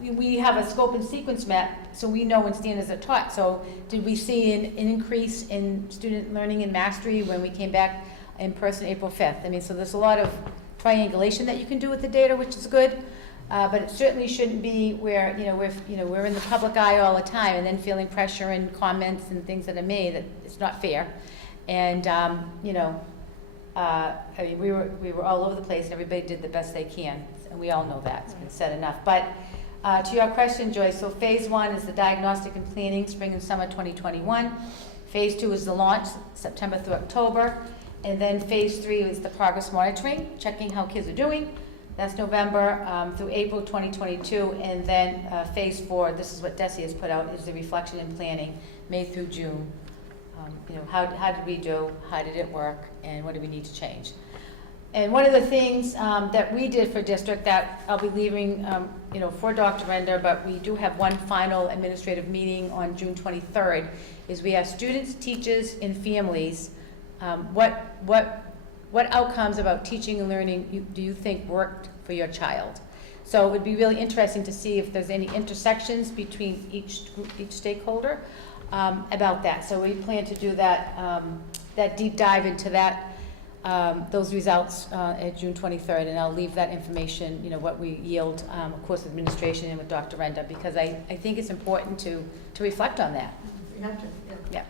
We have a scope and sequence map, so we know when standards are taught. So did we see an increase in student learning and mastery when we came back in person April 5th? I mean, so there's a lot of triangulation that you can do with the data, which is good. But it certainly shouldn't be where, we're in the public eye all the time and then feeling pressure and comments and things that are made that it's not fair. And, I mean, we were all over the place and everybody did the best they can. And we all know that, it's been said enough. But to your question, Joyce, so phase 1 is the diagnostic and planning, spring and summer 2021. Phase 2 is the launch, September through October. And then phase 3 is the progress monitoring, checking how kids are doing. That's November through April 2022. And then phase 4, this is what DESE has put out, is the reflection and planning, May through June. How did we do? How did it work? And what do we need to change? And one of the things that we did for district that I'll be leaving, for Dr. Render, but we do have one final administrative meeting on June 23rd, is we have students, teachers, and families. What outcomes about teaching and learning do you think worked for your child? So it would be really interesting to see if there's any intersections between each stakeholder about that. So we plan to do that deep dive into that. Those results at June 23rd, and I'll leave that information, what we yield, of course, with administration and with Dr. Renda, because I think it's important to reflect on that. We have to, yeah.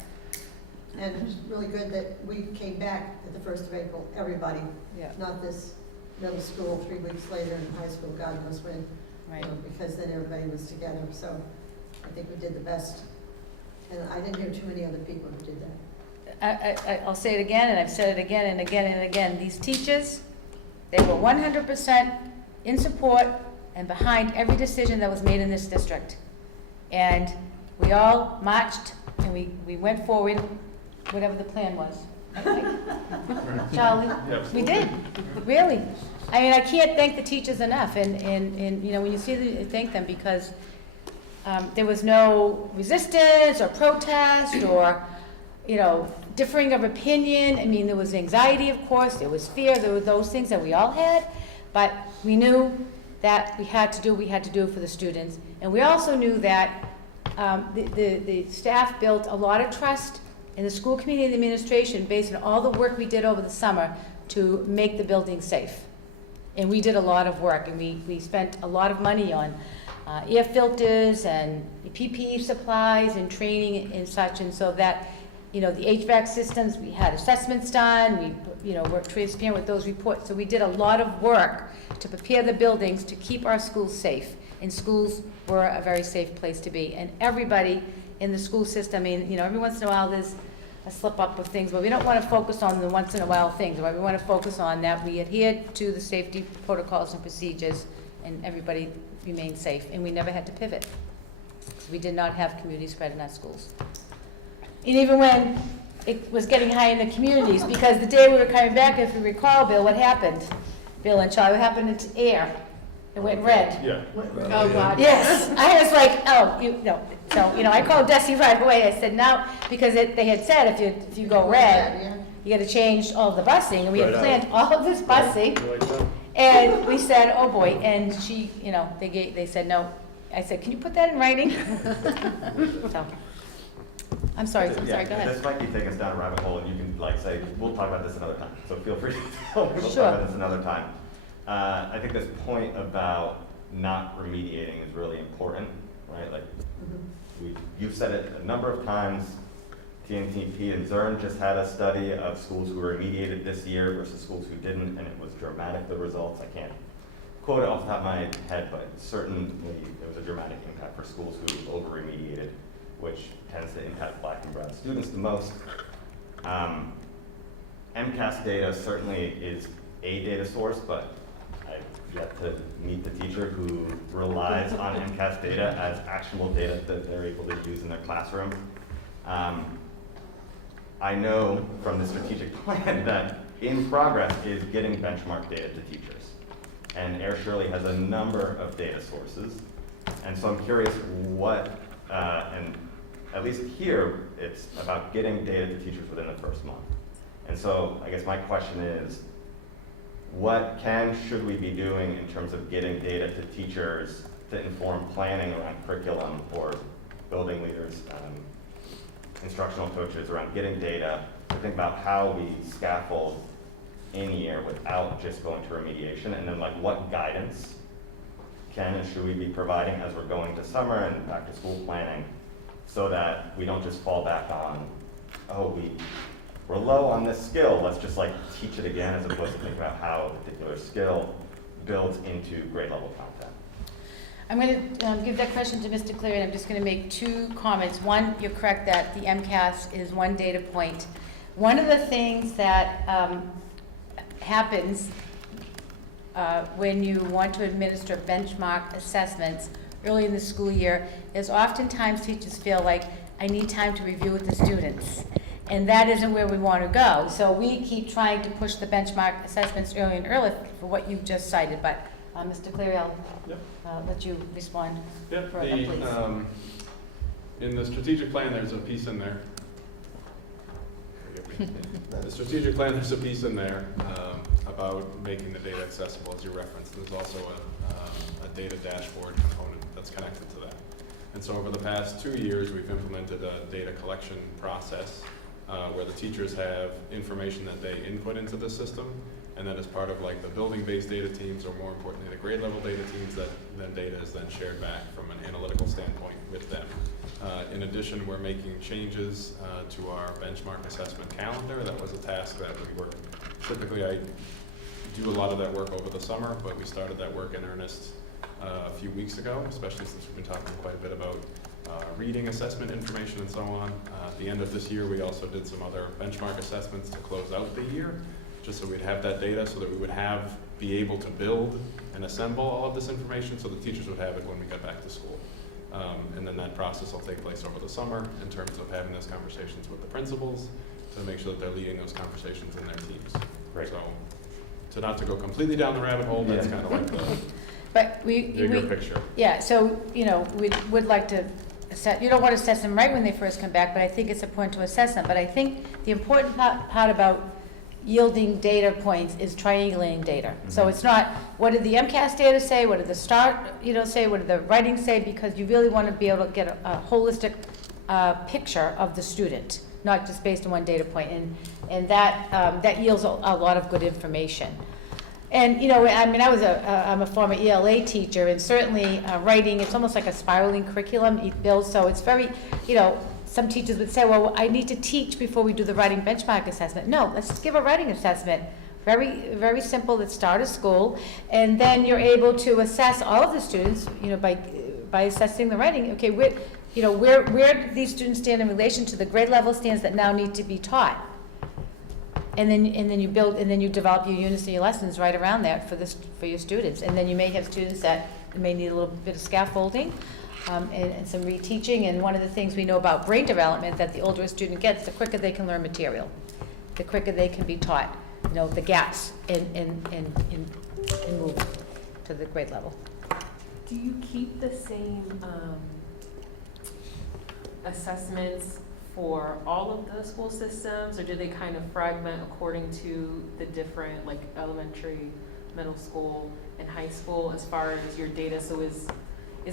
And it's really good that we came back at the 1st of April, everybody, not this middle school 3 weeks later and high school, God knows when, Right. Because then everybody was together. So I think we did the best. And I didn't hear too many other people who did that. I'll say it again, and I've said it again and again and again. These teachers, they were 100% in support and behind every decision that was made in this district. And we all marched and we went forward, whatever the plan was. Charlie? We did, really. I mean, I can't thank the teachers enough. And when you see them, thank them, because there was no resistance or protest or, differing of opinion. I mean, there was anxiety, of course, there was fear, there were those things that we all had, but we knew that we had to do for the students. And we also knew that the staff built a lot of trust in the school committee and the administration based on all the work we did over the summer to make the building safe. And we did a lot of work, and we spent a lot of money on air filters and PPE supplies and training and such, and so that the HVAC systems, we had assessments done, we were transparent with those reports. So we did a lot of work to prepare the buildings to keep our schools safe. And schools were a very safe place to be. And everybody in the school system, I mean, every once in a while there's a slip up of things, but we don't want to focus on the once in a while things, right? We want to focus on that we adhered to the safety protocols and procedures, and everybody remained safe. And we never had to pivot. So we did not have community spread in our schools. And even when it was getting high in the communities, because the day we were coming back, if you recall, Bill, what happened? Bill and Charlie, what happened to air? It went red. Yeah. Oh, God. Yes. I was like, So, I called Desi right away. I said, no, because they had said if you go red, you got to change all the busing. And we had planned all of this busing. And we said, oh, boy. And she, they said, no. I said, can you put that in writing? So. I'm sorry, go ahead. This might be taking us down a rabbit hole, and you can say, we'll talk about this another time. So feel free to tell me, we'll talk about this another time. I think this point about not remediating is really important, right? Like, you've said it a number of times. TNTP and Zern just had a study of schools who were remediated this year versus schools who didn't, and it was dramatic, the results. I can't quote it off the top of my head, but certainly there was a dramatic impact for schools who over-remediated, which tends to impact Black and brown students the most. MCAS data certainly is a data source, but I've yet to meet the teacher who relies on MCAS data as actionable data that they're able to use in their classroom. I know from the strategic plan that in progress is getting benchmark data to teachers. And Air Shirley has a number of data sources. And so I'm curious what, and at least here, it's about getting data to teachers within the first month. And so I guess my question is, what should we be doing in terms of getting data to teachers to inform planning around curriculum or building leaders, instructional coaches around getting data to think about how we scaffold in year without just going to remediation, and then like what guidance can and should we be providing as we're going to summer and back to school planning so that we don't just fall back on, oh, we're low on this skill, let's just like teach it again, as opposed to thinking about how a particular skill builds into grade level content. I'm going to give that question to Mr. Cleary, and I'm just going to make 2 comments. One, you're correct that the MCAS is one data point. One of the things that happens when you want to administer benchmark assessments early in the school year is oftentimes teachers feel like, I need time to review with the students. And that isn't where we want to go. So we keep trying to push the benchmark assessments early and early for what you just cited. But Mr. Cleary, I'll let you respond further, please. In the strategic plan, there's a piece in there. Forgive me. The strategic plan, there's a piece in there about making the data accessible, as you referenced. There's also a data dashboard component that's connected to that. And so over the past 2 years, we've implemented a data collection process where the teachers have information that they input into the system, and then as part of like the building-based data teams, or more importantly, the grade level data teams, that then data is then shared back from an analytical standpoint with them. In addition, we're making changes to our benchmark assessment calendar. That was a task that we work, typically I do a lot of that work over the summer, but we started that work in earnest a few weeks ago, especially since we've been talking quite a bit about reading assessment information and so on. At the end of this year, we also did some other benchmark assessments to close out the year, just so we'd have that data so that we would be able to build and assemble all of this information so the teachers would have it when we got back to school. And then that process will take place over the summer in terms of having those conversations with the principals to make sure that they're leading those conversations in their teams. Great. So not to go completely down the rabbit hole, that's kind of like the But bigger picture. Yeah, so, we would like to assess, you don't want to assess them right when they first come back, but I think it's important to assess them. But I think the important part about yielding data points is triangulating data. Mm-hmm. So it's not, what did the MCAS data say, what did the START, say, what did the writing say, because you really want to be able to get a holistic picture of the student, not just based on one data point, and that yields a lot of good information. And I'm a former ELA teacher, and certainly writing, it's almost like a spiraling curriculum it builds. So it's very, some teachers would say, well, I need to teach before we do the writing benchmark assessment. No, let's just give a writing assessment. Very, very simple at start of school, and then you're able to assess all of the students, by assessing the writing. Okay, where do these students stand in relation to the grade level standards that now need to be taught? And then you build, and then you develop your units and your lessons right around that for your students. And then you may have students that may need a little bit of scaffolding and some reteaching. And one of the things we know about brain development, that the older a student gets, the quicker they can learn material, the quicker they can be taught, the gaps and move to the grade level. Do you keep the same assessments for all of the school systems, or do they kind of fragment according to the different, like elementary, middle school, and high school as far as your data? So is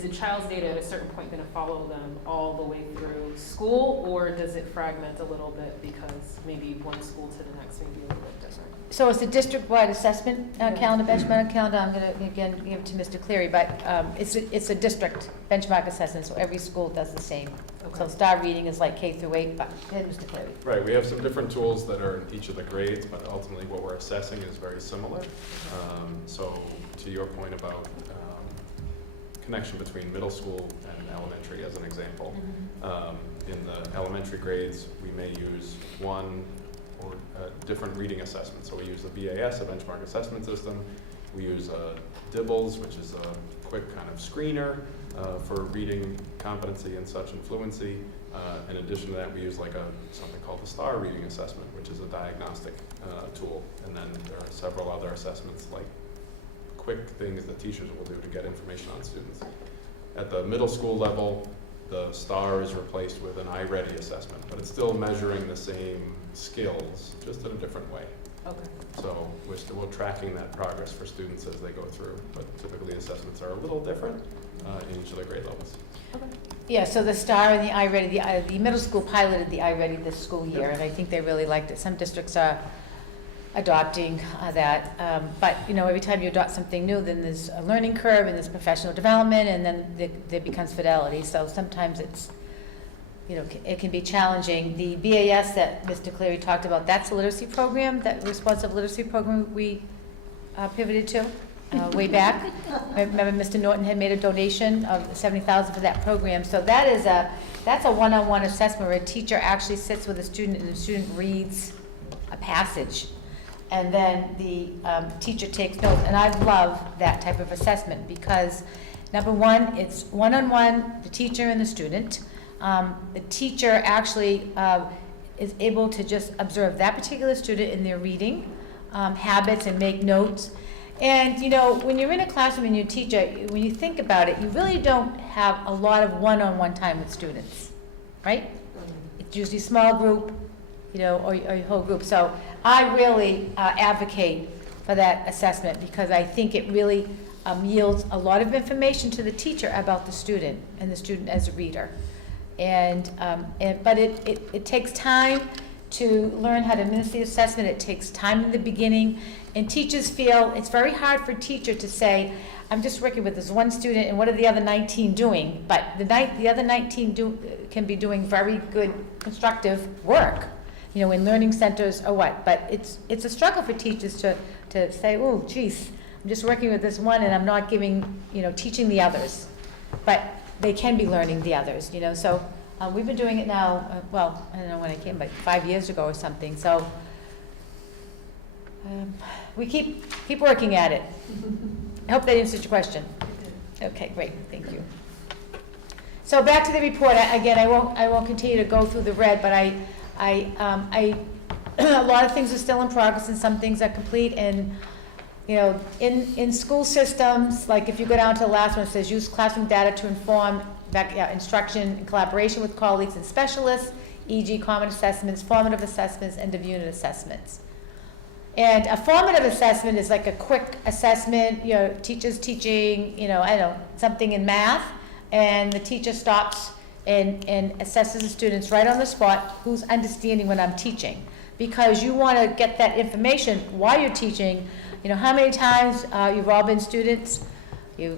a child's data at a certain point going to follow them all the way through school, or does it fragment a little bit because maybe one school to the next may be a little bit different? So it's a district-wide assessment calendar, benchmark calendar. I'm going to, again, give it to Mr. Cleary, but it's a district benchmark assessment, so every school does the same. Okay. So STAR reading is like K through 8, but go ahead, Mr. Cleary. Right, we have some different tools that are in each of the grades, but ultimately what we're assessing is very similar. So to your point about connection between middle school and elementary as an example. In the elementary grades, we may use one or different reading assessment. So we use the BAS, a benchmark assessment system. We use DIBELS, which is a quick kind of screener for reading competency and such and fluency. In addition to that, we use like something called the STAR reading assessment, which is a diagnostic tool. And then there are several other assessments, like quick things that teachers will do to get information on students. At the middle school level, the STAR is replaced with an iReady assessment, but it's still measuring the same skills, just in a different way. Okay. So we're tracking that progress for students as they go through, but typically assessments are a little different in each of their grade levels. Yeah, so the STAR and the iReady, the middle school piloted the iReady this school year, and I think they really liked it. Some districts are adopting that, but you know, every time you adopt something new, then there's a learning curve and there's professional development, and then there becomes fidelity. So sometimes it's, you know, it can be challenging. The BAS that Mr. Cleary talked about, that's a literacy program, that responsive literacy program we pivoted to way back. I remember Mr. Norton had made a donation of $70,000 for that program. So that's a one-on-one assessment where a teacher actually sits with a student and the student reads a passage. And then the teacher takes notes. And I love that type of assessment because, number one, it's one-on-one, the teacher and the student. The teacher actually is able to just observe that particular student in their reading habits and make notes. And you know, when you're in a classroom and you teach it, when you think about it, you really don't have a lot of one-on-one time with students, right? It's usually small group, you know, or your whole group. So I really advocate for that assessment because I think it really yields a lot of information to the teacher about the student and the student as a reader. But it takes time to learn how to administer the assessment. It takes time in the beginning. And teachers feel it's very hard for a teacher to say, I'm just working with this one student and what are the other 19 doing? But the other 19 can be doing very good constructive work, you know, in learning centers or what. But it's a struggle for teachers to say, oh, geez, I'm just working with this one and I'm not giving, you know, teaching the others. But they can be learning the others, you know. So we've been doing it now, well, I don't know when I came, but 5 years ago or something. So we keep working at it. I hope that answers your question. Okay, great, thank you. So back to the report. Again, I won't continue to go through the red, but a lot of things are still in progress and some things are complete. And you know, in school systems, like if you go down to the last one, it says use classroom data to inform instruction in collaboration with colleagues and specialists, e.g. common assessments, formative assessments, end of unit assessments. And a formative assessment is like a quick assessment, you know, teacher's teaching, you know, I don't know, something in math, and the teacher stops and assesses the students right on the spot who's understanding what I'm teaching. Because you want to get that information while you're teaching. You know, how many times you've all been students, the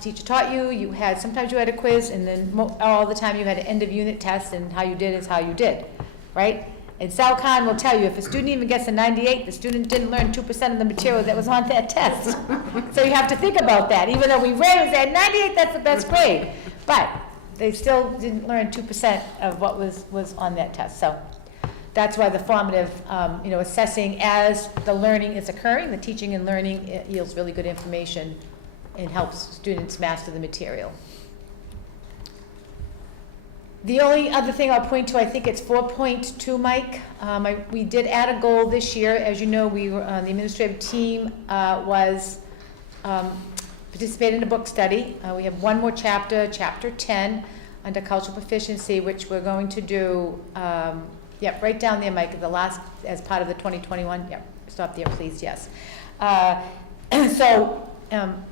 teacher taught you, sometimes you had a quiz, and then all the time you had an end of unit test, and how you did is how you did, right? And Sal Khan will tell you, if a student even gets a 98, the student didn't learn 2% of the material that was on that test. So you have to think about that. Even though we rarely say 98, that's the best grade. But they still didn't learn 2% of what was on that test. So that's why the formative, you know, assessing as the learning is occurring, the teaching and learning, it yields really good information and helps students master the material. The only other thing I'll point to, I think it's 4.2, Mike. We did add a goal this year. As you know, we were, the administrative team participated in a book study. We have one more chapter, chapter 10, under cultural proficiency, which we're going to do, right down there, Mike, the last, as part of the 2021, stop there, please, yes.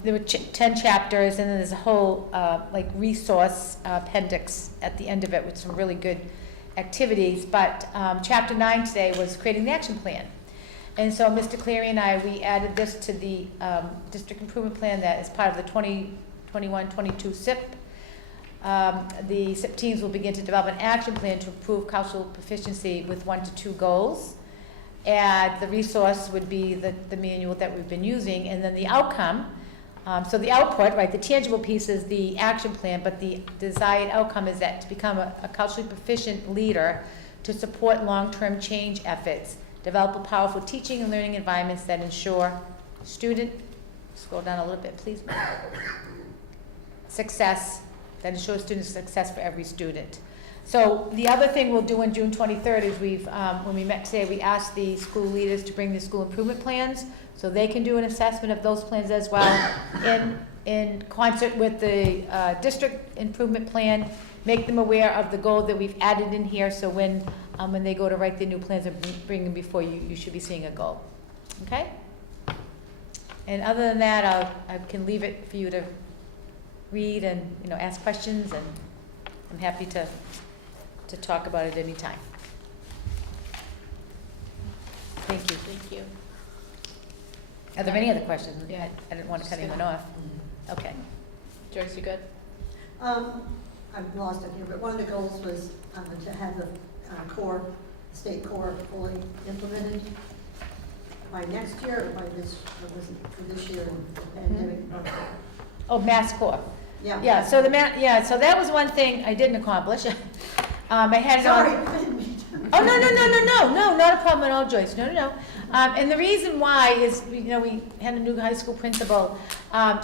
There were 10 chapters, and then there's a whole resource appendix at the end of it with some really good activities. But chapter 9 today was creating the action plan. And so Mr. Cleary and we added this to the district improvement plan that is part of the 2021-22 SIP. The SIP teams will begin to develop an action plan to improve cultural proficiency with 1 to 2 goals. And the resource would be the manual that we've been using, and then the outcome So the output, right, the tangible piece is the action plan, but the desired outcome is that to become a culturally proficient leader to support long-term change efforts, develop a powerful teaching and learning environments that ensure student, scroll down a little bit, please, success, that ensures student success for every student. So the other thing we'll do on June 23rd is when we met today, we asked the school leaders to bring the school improvement plans so they can do an assessment of those plans as well in concert with the district improvement plan, make them aware of the goal that we've added in here, so when they go to write their new plans and bring them before you, you should be seeing a goal. Okay? And other than that, I can leave it for you to read and, ask questions, and I'm happy to talk about it any time. Thank you. Thank you. Are there any other questions? Yeah. I didn't want to cut anyone off. Okay. Joyce, you good? I've lost it here, but one of the goals was to have the state core fully implemented by next year, or by this, or was it for this year, the pandemic? Oh, Mass Core. Yeah. Yeah, so so that was one thing I didn't accomplish. I had it on. Sorry, I didn't mean to. Oh, no, not a problem at all, Joyce, no. And the reason why is, we had a new high school principal,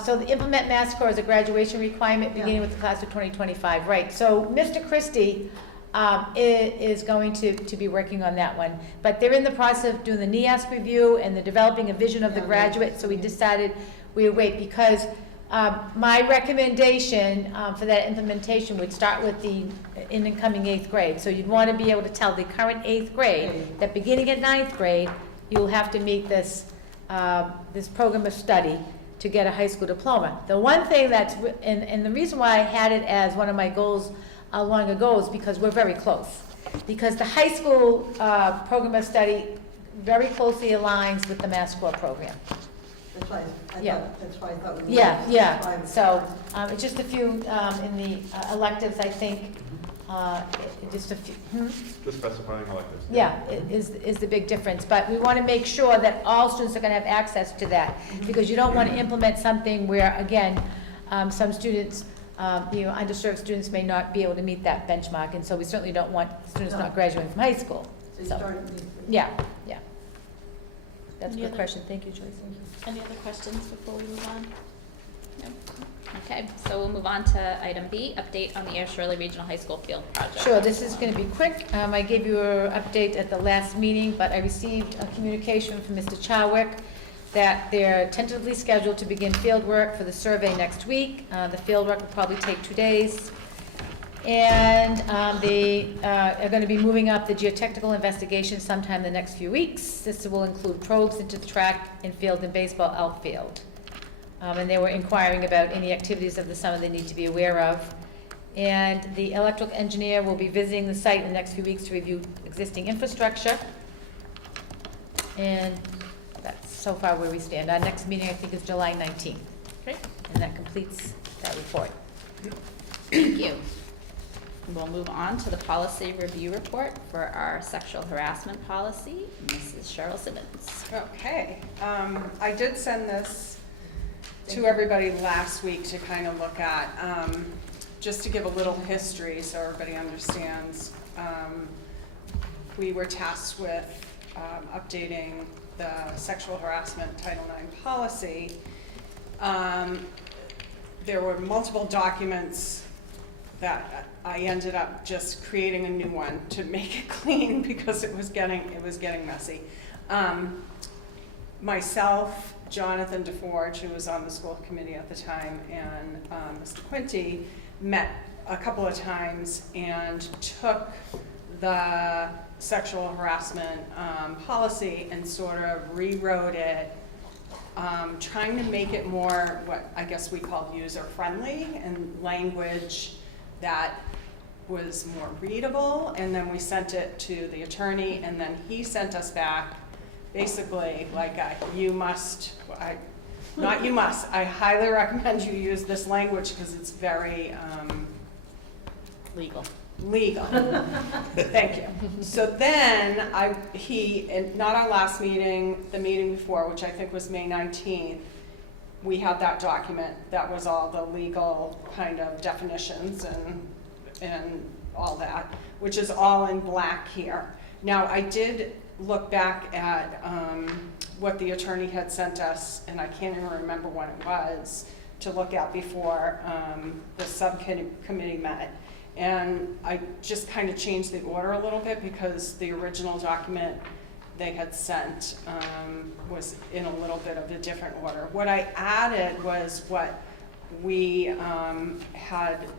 so the implement Mass Core is a graduation requirement beginning with the class of 2025, right? So Mr. Christie is going to be working on that one, but they're in the process of doing the NEASC review and the developing a vision of the graduate, so we decided we would wait, because my recommendation for that implementation would start with the incoming 8th grade. So you'd want to be able to tell the current 8th grade that beginning at 9th grade, you'll have to meet this program of study to get a high school diploma. The one thing and the reason why I had it as one of my goals long ago is because we're very close. Because the high school program of study very closely aligns with the Mass Core program. That's why that's why I thought. Yeah. So it's just a few in the electives, I think. Just a few. The specifying electives. Yeah, is the big difference. But we want to make sure that all students are going to have access to that, because you don't want to implement something where, again, some students, underserved students may not be able to meet that benchmark, and so we certainly don't want students not graduating from high school. So you started these. Yeah. That's a Any good other- question. Thank you, Joyce. Any other questions before we move on? No? Okay, so we'll move on to item B, update on the Air Shirley Regional High School Field Project. Sure, this is going to be quick. I gave you an update at the last meeting, but I received a communication from Mr. Chowick that they're tentatively scheduled to begin field work for the survey next week. The field work will probably take 2 days. And they are going to be moving up the geotechnical investigation sometime in the next few weeks. This will include probes into the track and field and baseball outfield. And they were inquiring about any activities of the summer they need to be aware of. And the electrical engineer will be visiting the site in the next few weeks to review existing infrastructure. And that's so far where we stand. Our next meeting, I think, is July 19th. Great, And that completes that report. thank you. We'll move on to the policy review report for our sexual harassment policy. Mrs. Cheryl Simmons. Okay, I did send this to everybody last week to kind of look at, just to give a little history so everybody understands. We were tasked with updating the sexual harassment Title IX policy. There were multiple documents that I ended up just creating a new one to make it clean because it was getting messy. Myself, Jonathan DeForge, who was on the school committee at the time, and Mr. Quinty met a couple of times and took the sexual harassment policy and sort of rewrote it, trying to make it more what I guess we called user-friendly and language that was more readable, and then we sent it to the attorney, and then he sent us back basically like I highly recommend you use this language because it's very Legal. Thank you. So then not our last meeting, the meeting before, which I think was May 19th, we had that document that was all the legal kind of definitions and all that, which is all in black here. Now, I did look back at what the attorney had sent us, and I can't even remember when it was, to look at before the subcommittee met. And I just kind of changed the order a little bit because the original document they had sent was in a little bit of a different order. What I added was what we hadn't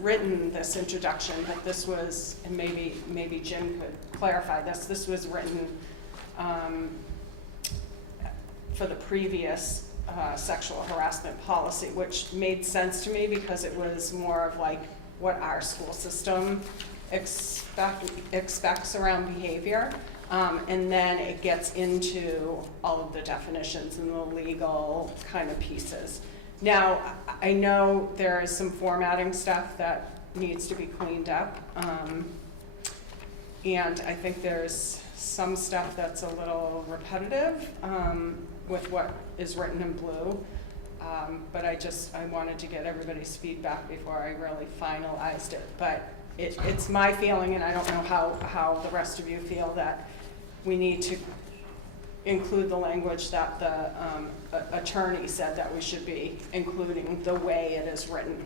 written this introduction, but this was, and maybe Jim could clarify this, this was written for the previous sexual harassment policy, which made sense to me because it was more of like what our school system expects around behavior. And then it gets into all of the definitions and the legal kind of pieces. Now, I know there is some formatting stuff that needs to be cleaned up. And I think there's some stuff that's a little repetitive with what is written in blue. But I wanted to get everybody's feedback before I really finalized it. But it's my feeling, and I don't know how the rest of you feel, that we need to include the language that the attorney said that we should be including the way it is written,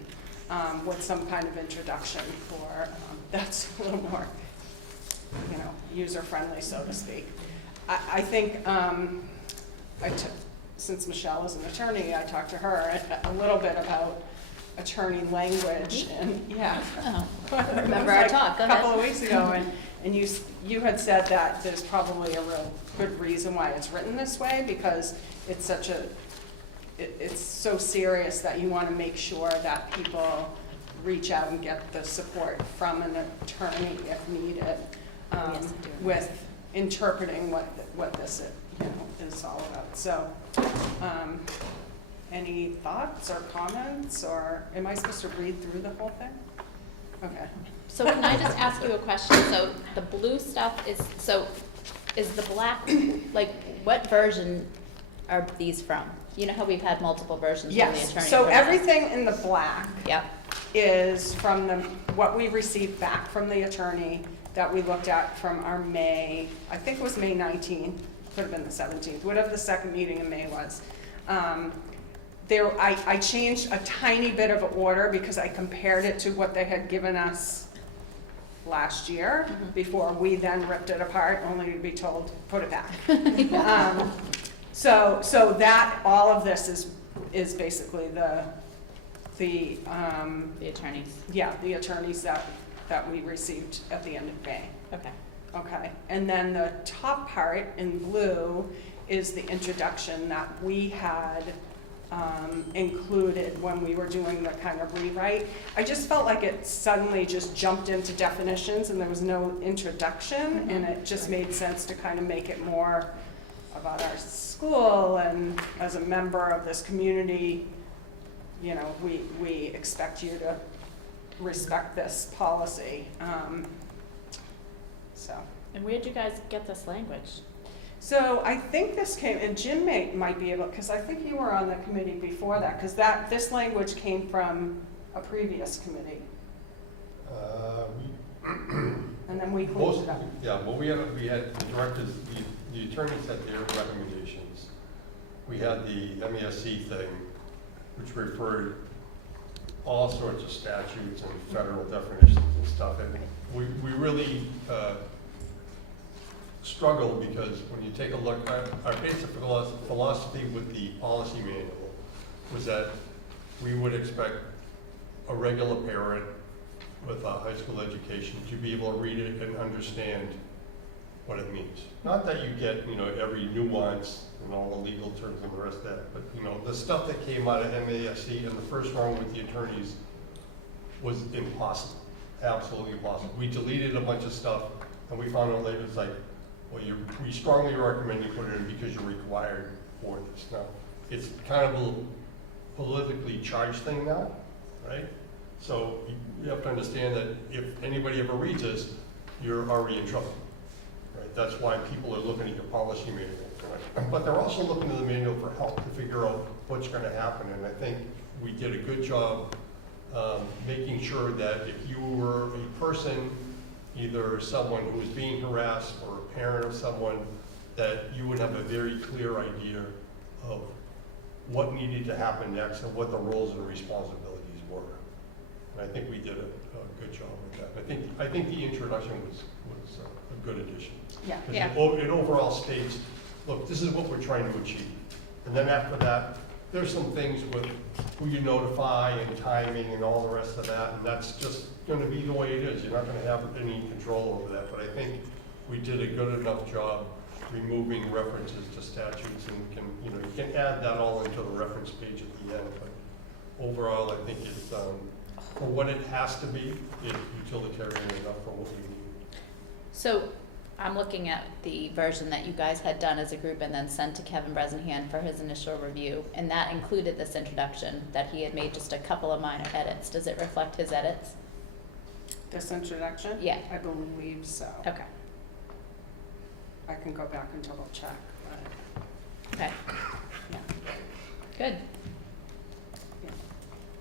with some kind of introduction for, that's a little more, user-friendly, so to speak. I think, since Michelle is an attorney, I talked to her a little bit about attorney language, and yeah. Oh, I remember our talk, go a couple ahead. of weeks ago, and you had said that there's probably a real good reason why it's written this way, because it's it's so serious that you want to make sure that people reach out and get the support from an attorney if needed, with interpreting what this is all about. So, any thoughts or comments, or am I supposed to read through the whole thing? Okay. So can I just ask you a question? So the blue stuff is the black, like, what version are these from? You know how we've had multiple versions from the Yes, attorney? so everything in the black Yep. is from what we received back from the attorney that we looked at from our May, I think it was May 19th, could have been the 17th, whatever the second meeting in May was. I changed a tiny bit of order because I compared it to what they had given us last year, before we then ripped it apart, only to be told, put it back. So that, all of this is basically the attorneys. Yeah, the attorneys that we received at the end of May. Okay. Okay, and then the top part in blue is the introduction that we had included when we were doing the kind of rewrite. I just felt like it suddenly just jumped into definitions and there was no introduction, and it just made sense to kind of make it more about our school, and as a member of this community, we expect you to respect this policy. And where did you guys get this language? So I think this came, and Jim might be able, because I think you were on the committee before that, because this language came from a previous committee, and then we closed it up. Yeah, well, we had the directors, the attorneys had their recommendations. We had the MESC thing, which referred all sorts of statutes and federal definitions and stuff, and we really struggle, because when you take a look, our basic philosophy with the policy manual was that we would expect a regular parent with a high school education to be able to read it and understand what it means. Not that you get, every nuance and all the legal terms and the rest of that, but, the stuff that came out of MASC and the first round with the attorneys was impossible, absolutely impossible. We deleted a bunch of stuff, and we found out later, it's like, well, we strongly recommend you put it in because you're required for this. Now, it's kind of a politically charged thing now, right? So you have to understand that if anybody ever reads this, you're already in trouble, right? That's why people are looking at your policy manual. They're not but they're also looking to the manual for help to figure out what's gonna happen. And I think we did a good job making sure that if you were a person, either someone who was being harassed or a parent of someone, that you would have a very clear idea of what needed to happen next and what the roles and responsibilities were. And I think we did a good job with that. I think the introduction was a good addition. Yeah. 'Cause it overall states, look, this is what we're trying to achieve. And then after that, there's some things with who you notify and timing and all the rest of that, and that's just gonna be the way it is. You're not gonna have any control over that, but I think we did a good enough job removing references to statutes, and you can add that all into the reference page at the end, but overall, I think it's, for what it has to be, it's utilitarian enough for what we need. So I'm looking at the version that you guys had done as a group and then sent to Kevin Bresnahan for his initial review, and that included this introduction that he had made just a couple of minor edits. Does it reflect his edits? This introduction? Yeah. I believe so. Okay. I can go back and double check, but Okay. yeah. Good.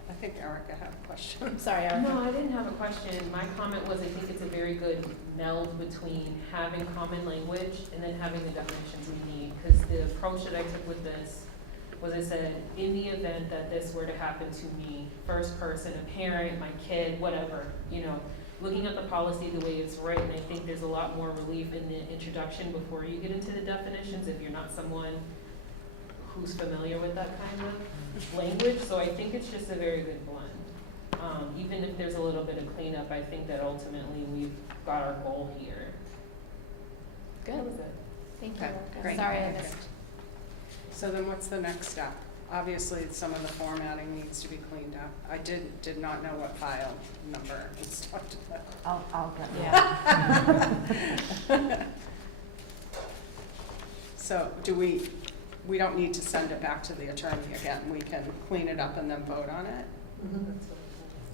I think Erica had a question. I'm sorry, Erica. No, I didn't have a question. My comment was I think it's a very good meld between having common language and then having the definitions we need. Because the approach that I took with this was I said, in the event that this were to happen to me, first person, a parent, my kid, whatever, looking at the policy the way it's written, I think there's a lot more relief in the introduction before you get into the definitions if you're not someone who's familiar with that kind of language. So I think it's just a very good blend. Even if there's a little bit of cleanup, I think that ultimately we've got our goal here. Good. That was it. Thank you, Okay, Erica. great. Sorry I Okay. missed. So then what's the next step? Obviously, some of the formatting needs to be cleaned up. I did not know what file number and stuff. I'll get Yeah. So we don't need to send it back to the attorney again. We can clean it up and then vote on it?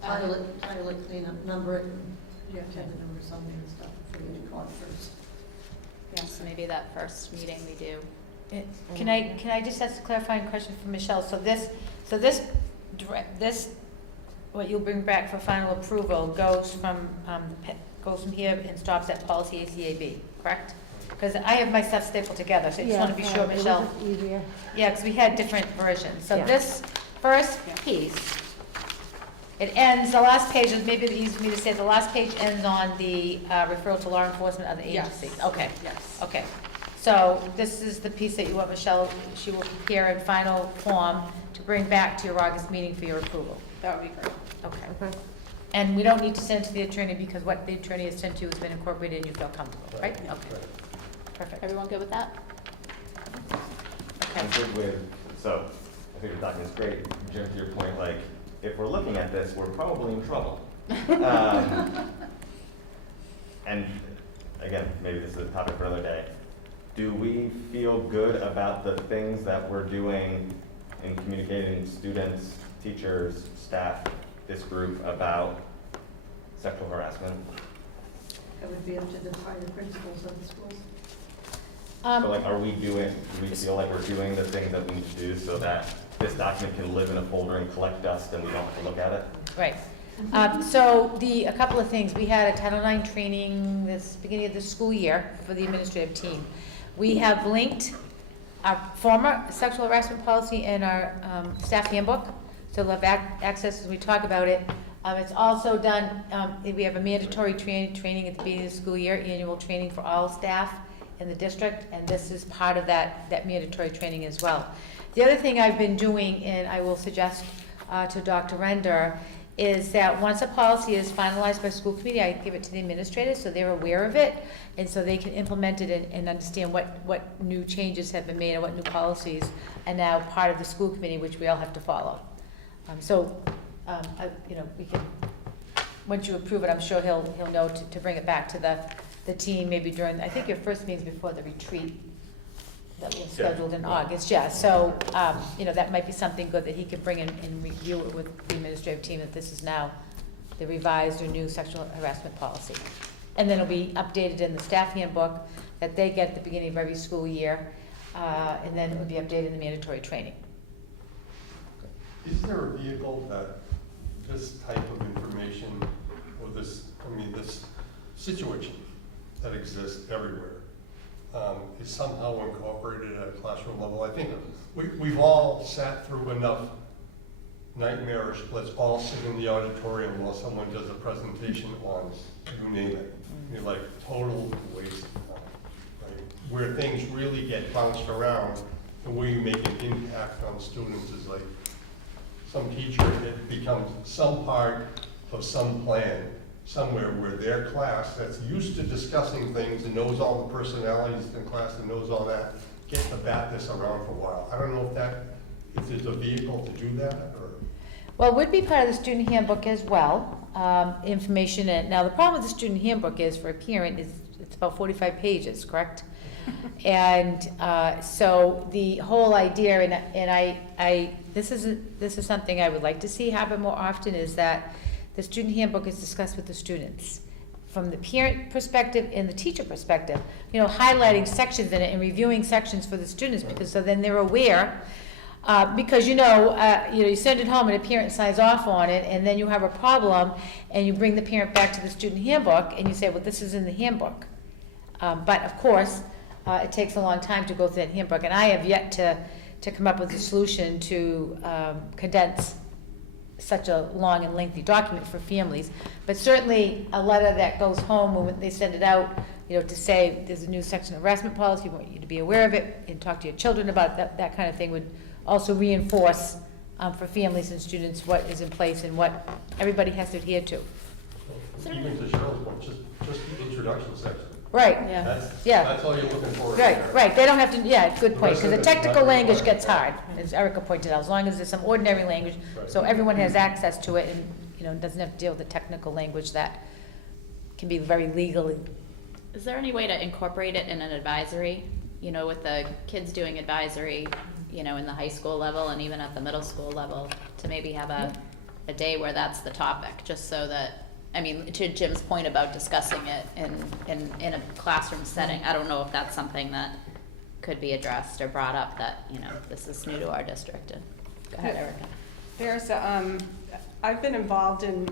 Title it, clean up, number it, and you have to have the numbers on there and stuff for you to call it first. Yeah, so maybe that first meeting we do. Can I just ask a clarifying question for Michelle? So this, what you'll bring back for final approval goes from here and stops at policy ACAB, correct? Because I have my stuff stapled together, so I just want to be sure, Michelle. Easier. Yeah, because we had different versions. So Yeah. this first Yeah. piece, it ends, the last page, is maybe easy for me to say, the last page ends on the referral to law enforcement of the Yes. agency. Okay. Yes. Okay, so this is the piece that you want Michelle, she will prepare in final form to bring back to your August meeting for your approval. That would be great. Okay. Okay. And we don't need to send it to the attorney because what the attorney has sent you has been incorporated and you feel comfortable, right? Okay, perfect. Everyone good with that? I'm Okay. good with, so, I think the document's great. Jim, to your point, like, if we're looking at this, we're probably in trouble. And again, maybe this is a topic for another day. Do we feel good about the things that we're doing in communicating students, teachers, staff, this group about sexual harassment? It would be up to the principals of the schools. So like, do we feel like we're doing the things that we need to do so that this document can live in a folder and collect dust and we don't have to look at it? Right. So a couple of things. We had a Title IX training this beginning of the school year for the administrative team. We have linked our former sexual harassment policy in our staff handbook, so they'll have access as we talk about it. It's also done, we have a mandatory training at the beginning of the school year, annual training for all staff in the district, and this is part of that mandatory training as well. The other thing I've been doing, and I will suggest to Dr. Render, is that once a policy is finalized by school committee, I give it to the administrators so they're aware of it, and so they can implement it and understand what new changes have been made and what new policies are now part of the school committee, which we all have to follow. We can, once you approve it, I'm sure he'll know to bring it back to the team, maybe during, I think your first meeting's before the retreat that was scheduled in August, yeah. So, that might be something good that he could bring in and review it with the administrative team, that this is now the revised or new sexual harassment policy. And then it'll be updated in the staff handbook that they get at the beginning of every school year. and then it would be updated in the mandatory training. Is there a vehicle that this type of information, or this situation that exists everywhere, is somehow incorporated at a classroom level? I think we've all sat through enough nightmarish, let's all sit in the auditorium while someone does a presentation on, you name it. You're like, total waste of time, right? Where things really get bounced around, the way you make an impact on students is like, some teacher, it becomes some part of some plan somewhere where their class that's used to discussing things and knows all the personalities in class and knows all that, get to bat this around for a while. I don't know if there's a vehicle to do that, or. Well, it would be part of the student handbook as well, information. Now, the problem with the student handbook is, for a parent, is it's about 45 pages, correct? And so the whole idea, and this is something I would like to see happen more often, is that the student handbook is discussed with the students from the parent perspective and the teacher perspective. You know, highlighting sections in it and reviewing sections for the students, because so then they're aware. Because you send it home and a parent signs off on it, and then you have a problem, and you bring the parent back to the student handbook, and you say, well, this is in the handbook. But of course, it takes a long time to go through that handbook, and I have yet to come up with a solution to condense such a long and lengthy document for families. But certainly, a letter that goes home when they send it out, to say there's a new section of harassment policy, we want you to be aware of it, and talk to your children about it, that kind of thing would also reinforce for families and students what is in place and what everybody has to adhere to. Even to Cheryl's point, just the introduction section. Right. That's all you're looking for. Right. They don't have to. Yeah, good point. Because the technical language gets hard, Right. as Erica pointed out. As long as there's some ordinary language, so everyone has access to it, and doesn't have to deal with the technical language that can be very legally. Is there any way to incorporate it in an advisory, with the kids doing advisory, in the high school level and even at the middle school level, to maybe have a day where that's the topic, just so that, to Jim's point about discussing it in a classroom setting, I don't know if that's something that could be addressed or brought up, that, this is new to our district. And go ahead, Erica. There's I've been involved in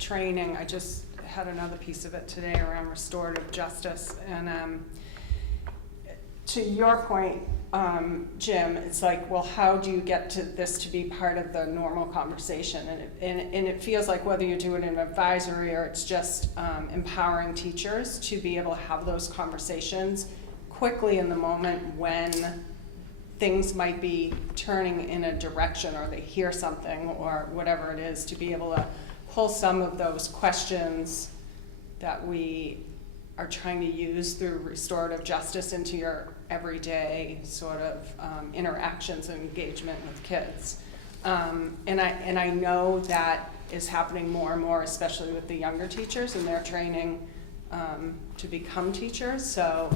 training. I just had another piece of it today around restorative justice, and to your point, Jim, it's like, well, how do you get to this to be part of the normal conversation? And it feels like whether you do it in advisory or it's just empowering teachers to be able to have those conversations quickly in the moment when things might be turning in a direction, or they hear something or whatever it is, to be able to pull some of those questions that we are trying to use through restorative justice into your everyday sort of interactions and engagement with kids. And I know that is happening more and more, especially with the younger teachers and their training to become teachers. So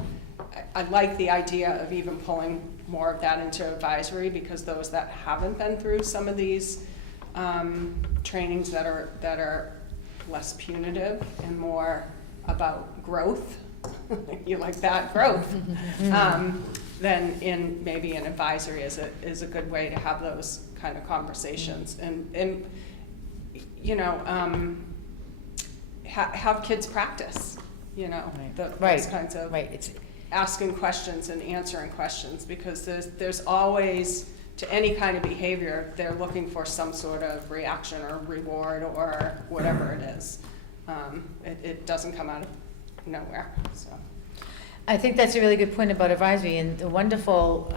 I like the idea of even pulling more of that into advisory, because those that haven't been through some of these trainings that are less punitive and more about growth, you like that, growth, then maybe an advisory is a good way to have those kind of conversations, and have kids practice, those kinds of It's asking questions and answering questions, because there's always, to any kind of behavior, they're looking for some sort of reaction or reward or whatever it is. It doesn't come out of nowhere, so. I think that's a really good point about advisory, and the wonderful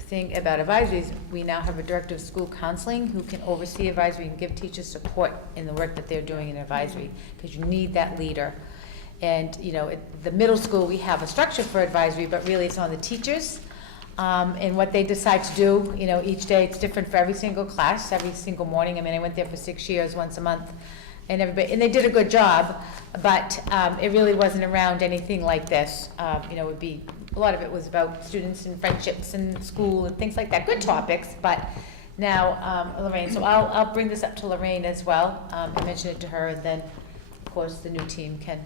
thing about advisory is we now have a director of school counseling who can oversee advisory and give teachers support in the work that they're doing in advisory, because you need that leader. And at the middle school, we have a structure for advisory, but really it's on the teachers and what they decide to do. Each day it's different for every single class, every single morning. I went there for 6 years, once a month. And they did a good job, but it really wasn't around anything like this. It would be, a lot of it was about students and friendships and school and things like that. Good topics, but now Lorraine. So I'll bring this up to Lorraine as well and mention it to her, and then of course the new team can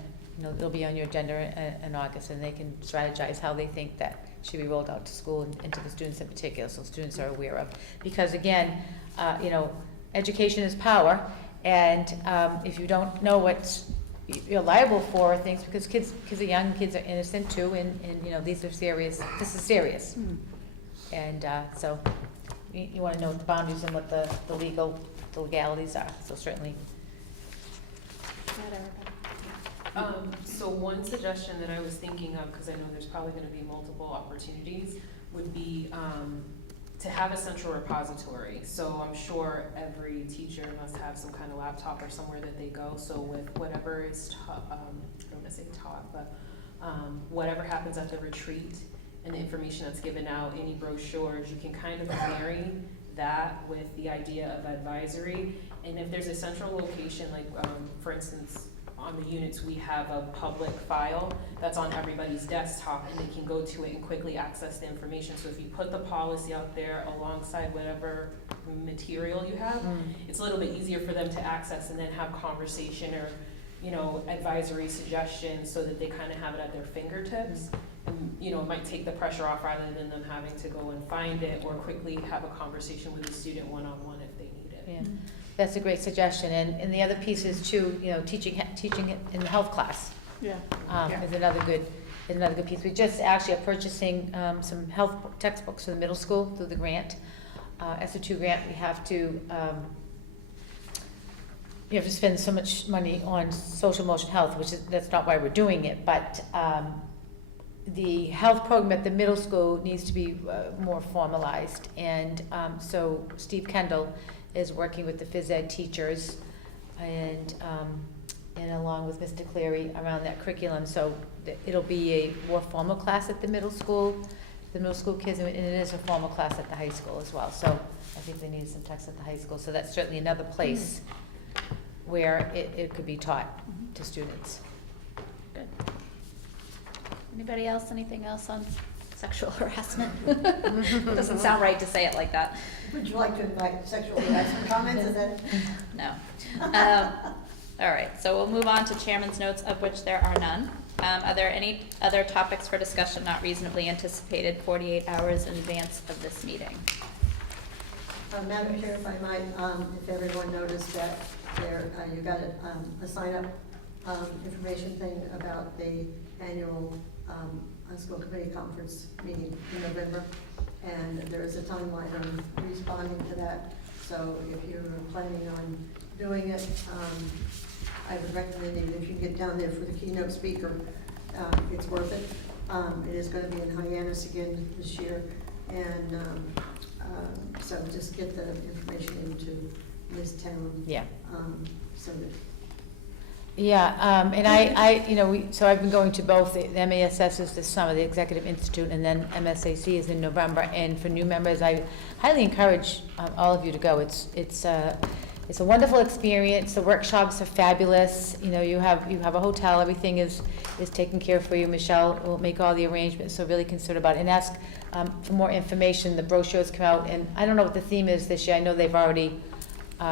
it'll be on your agenda in August, and they can strategize how they think that should be rolled out to school and to the students in particular, so students are aware of. Because again, education is power, and if you don't know what you're liable for things, because kids are young, kids are innocent too, and these are serious, this is serious. And so you want to know what the boundaries and what the legalities are, so certainly. So one suggestion that I was thinking of, because I know there's probably going to be multiple opportunities, would be to have a central repository. So I'm sure every teacher must have some kind of laptop or somewhere that they go. So with whatever is taught, I don't want to say taught, but whatever happens at the retreat and the information that's given out, any brochures, you can kind of marry that with the idea of advisory. And if there's a central location, like for instance, on the units, we have a public file that's on everybody's desktop, and they can go to it and quickly access the information. So if you put the policy out there alongside whatever material you have, it's a little bit easier for them to access and then have conversation or, advisory suggestions, so that they kind of have it at their fingertips. And, it might take the pressure off rather than them having to go and find it or quickly have a conversation with the student one-on-one if they need it. Yeah. That's a great suggestion, and the other piece is too, teaching it in the health class. Yeah. Is another good piece. We just actually are purchasing some health textbooks for the middle school through the grant. As a 2 grant, we have to spend so much money on social emotional health, that's not why we're doing it, but the health program at the middle school needs to be more formalized, and so Steve Kendall is working with the phys ed teachers and along with Mr. Cleary around that curriculum. So it'll be a more formal class at the middle school kids, and it is a formal class at the high school as well. So I think they need some text at the high school. So that's certainly another place where it could be taught to students. Good. Anybody else, anything else on sexual harassment? Doesn't sound right to say it like that. Would you like to invite sexual harassment comments? Is that? No. All right, so we'll move on to chairman's notes, of which there are none. Are there any other topics for discussion not reasonably anticipated 48 hours in advance of this meeting? Madam Chair, if I might, if everyone noticed that you got a sign-up information thing about the annual school committee conference meeting in November, and there is a timeline on responding to that. So if you're planning on doing it, I would recommend it if you get down there for the keynote speaker. It's worth it. It is going to be in Hyannis again this year, and so just get the information into Ms. Town. Yeah. So that. Yeah, and so I've been going to both. The MASS is this summer, the Executive Institute, and then MSAC is in November. And for new members, I highly encourage all of you to go. It's a wonderful experience. The workshops are fabulous. You have a hotel. Everything is taken care of for you. Michelle will make all the arrangements. So really consider about it and ask for more information. The brochures come out, and I don't know what the theme is this year. I know they've already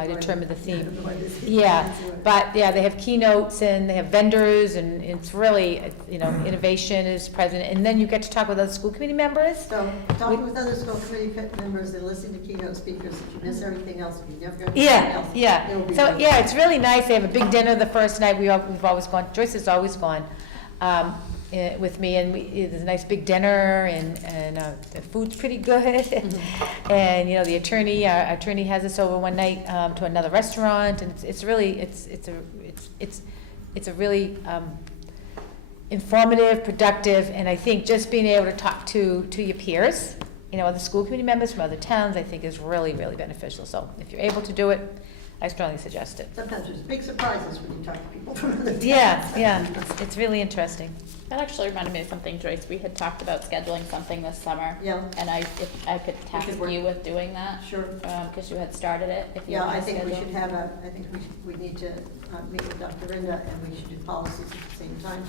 determined the theme. Yeah, but yeah, they have keynotes and they have vendors, and it's really, innovation is present. And then you get to talk with other school committee members. So talking with other school committee members and listening to keynote speakers, if you miss everything else, if you never go to anything else. Yeah. So great. yeah, it's really nice. They have a big dinner the first night. We've always gone. Joyce has always gone with me, and there's a nice big dinner, and the food's pretty good. And our attorney has us over one night to another restaurant, and it's a really informative, productive, and I think just being able to talk to your peers, other school committee members from other towns, I think is really, really beneficial. So if you're able to do it, I strongly suggest it. Sometimes there's big surprises when you talk to people from other towns. Yeah, it's really interesting. That actually reminded me of something, Joyce. We had talked about scheduling something this summer. Yeah. And if I could task you with doing that. Sure. Because you had started it. If you Yeah, want I to think we schedule. should we need to meet with Dr. Rinda, and we should do policies at the same time.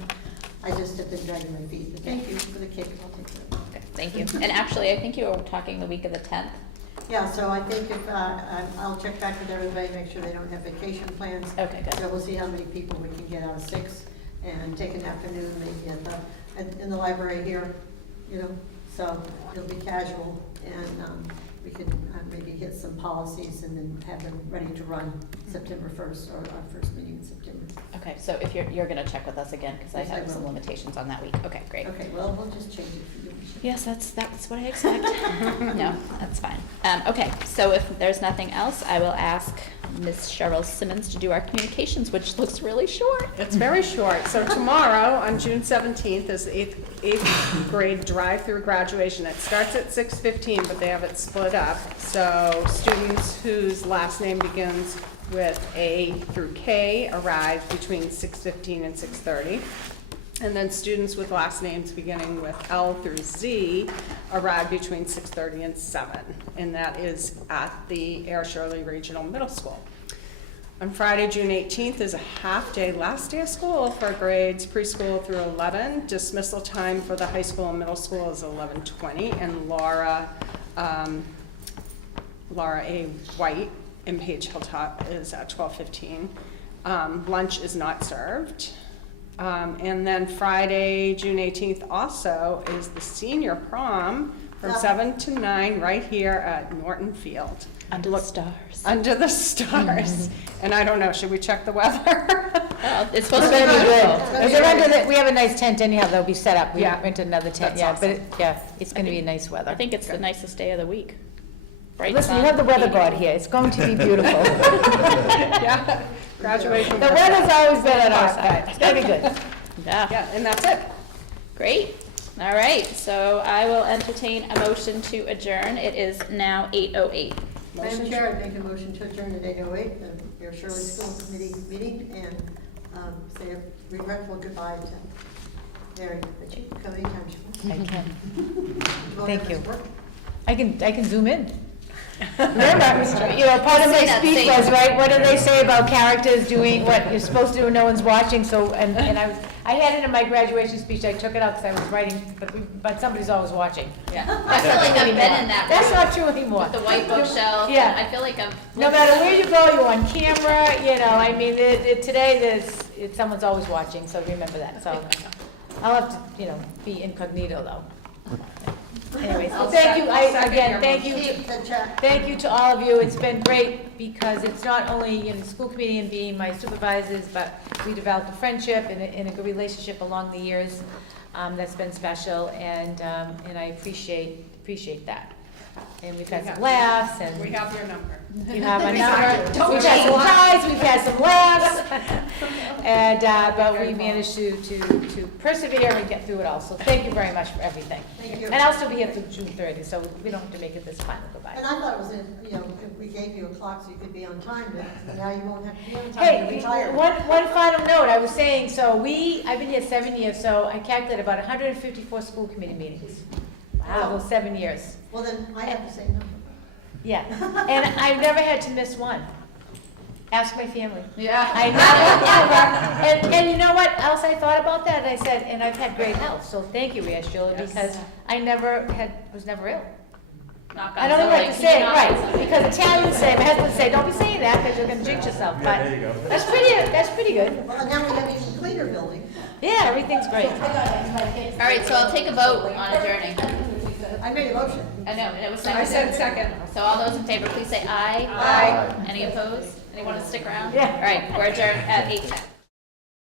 I just have been dragging my feet, but thank you for the cake. I'll take that. Okay, thank you. And actually, I think you were talking the week of the 10th. Yeah, so I think if, I'll check back with everybody, make sure they don't have vacation plans. Okay, good. So we'll see how many people we can get out of 6. and take an afternoon maybe in the library here, you know, so it'll be casual, and we can maybe hit some policies and then have them ready to run September 1st, or our first meeting in September. Okay, so if you're gonna check with us again, because I Yes, I have some will. limitations on that week. Okay, great. Okay, well, we'll just change it for you. Yes, that's what I expect. No, that's fine. Okay, so if there's nothing else, I will ask Ms. Cheryl Simmons to do our communications, which looks really short. It's very short. So tomorrow, on June 17th, is the eighth grade drive-through graduation. It starts at 6:15, but they have it split up. So students whose last name begins with A through K arrive between 6:15 and 6:30. And then students with last names beginning with L through Z arrive between 6:30 and 7. And that is at the Air Shirley Regional Middle School. On Friday, June 18th is a half-day, last day of school for grades preschool through 11. Dismissal time for the high school and middle school is 11:20. And Laura A. White in Page Hilltop is at 12:15. Lunch is not served. And then Friday, June 18th also is the senior prom from 7 to 9 right here at Norton Field. Under the stars. Under the stars. And I don't know, should we check the weather? Oh, it's supposed to It's be gonna be beautiful. good. Is it under the, we have a nice tent anyhow, that'll be set up. We Yeah. rented another tent, That's yeah, awesome. it's gonna be nice weather. I think it's the nicest day of the week. Bright Listen, sun. you have the weather god here, it's going to be beautiful. Yeah, graduation. The weather's always been at our side, it's gonna be good. Yeah. Yeah, and that's it. Great. All right, so I will entertain a motion to adjourn. It is now 8:08. Madam Chair, I make a motion to adjourn at 8:08, the Air Shirley School Committee meeting, and say a regretful goodbye to Mary. But you can come anytime you want. I can. You won't Thank have you. us work. I can zoom in. Remember, you know, part of my Say that speech same- was, right, what do they say about characters doing what you're supposed to do when no one's watching, so, and I had it in my graduation speech, I took it out because I was writing, but somebody's always watching. Yeah. I feel like I've been in that That's room not true anymore. with the white bookshelf. Yeah. I feel like I've. No matter where you go, you're on camera, you know, I mean, today someone's always watching, so remember that, so. I'll have to, you know, be incognito though. Anyways, well, thank you, again, thank you. Keep the chat. Thank you to all of you. It's been great because it's not only in the school committee and being my supervisors, but we developed a friendship and a good relationship along the years. That's been special, and I appreciate that. And we've had some laughs, and We have your number. you have a We number. have your- We've had some ties, we've had some laughs, and but we managed to persevere and get through it all. So thank you very much for everything. Thank you. And I'll still be here through June 30th, so we don't have to make it this final goodbye. And I thought it was, you know, if we gave you a clock so you could be on time, but now you won't have to be on time, you're Hey, retired. one final note, I was saying, so I've been here 7 years, so I calculated about 154 school committee meetings. Wow. Those 7 years. Well, then I have the same number. Yeah, and I've never had to miss one. Ask my family. Yeah. I never, ever. And you know what else I thought about that? I said, and I've had great health, so thank you, Sheila, because I was never ill. Knock on I don't even like to something. say it, Knock on right, something. because Italians say, my husband say, don't be saying that, because you're gonna jinx yourself, but there you go. that's pretty good. Well, now we have even cleaner building. Yeah, everything's great. All right, so I'll take a vote on adjourning. I made a motion. I know, and it was I seconded. said second. So all those in favor, please say aye. Aye. Any opposed? Anyone to stick around? Yeah. All right, we're adjourned at 8:10.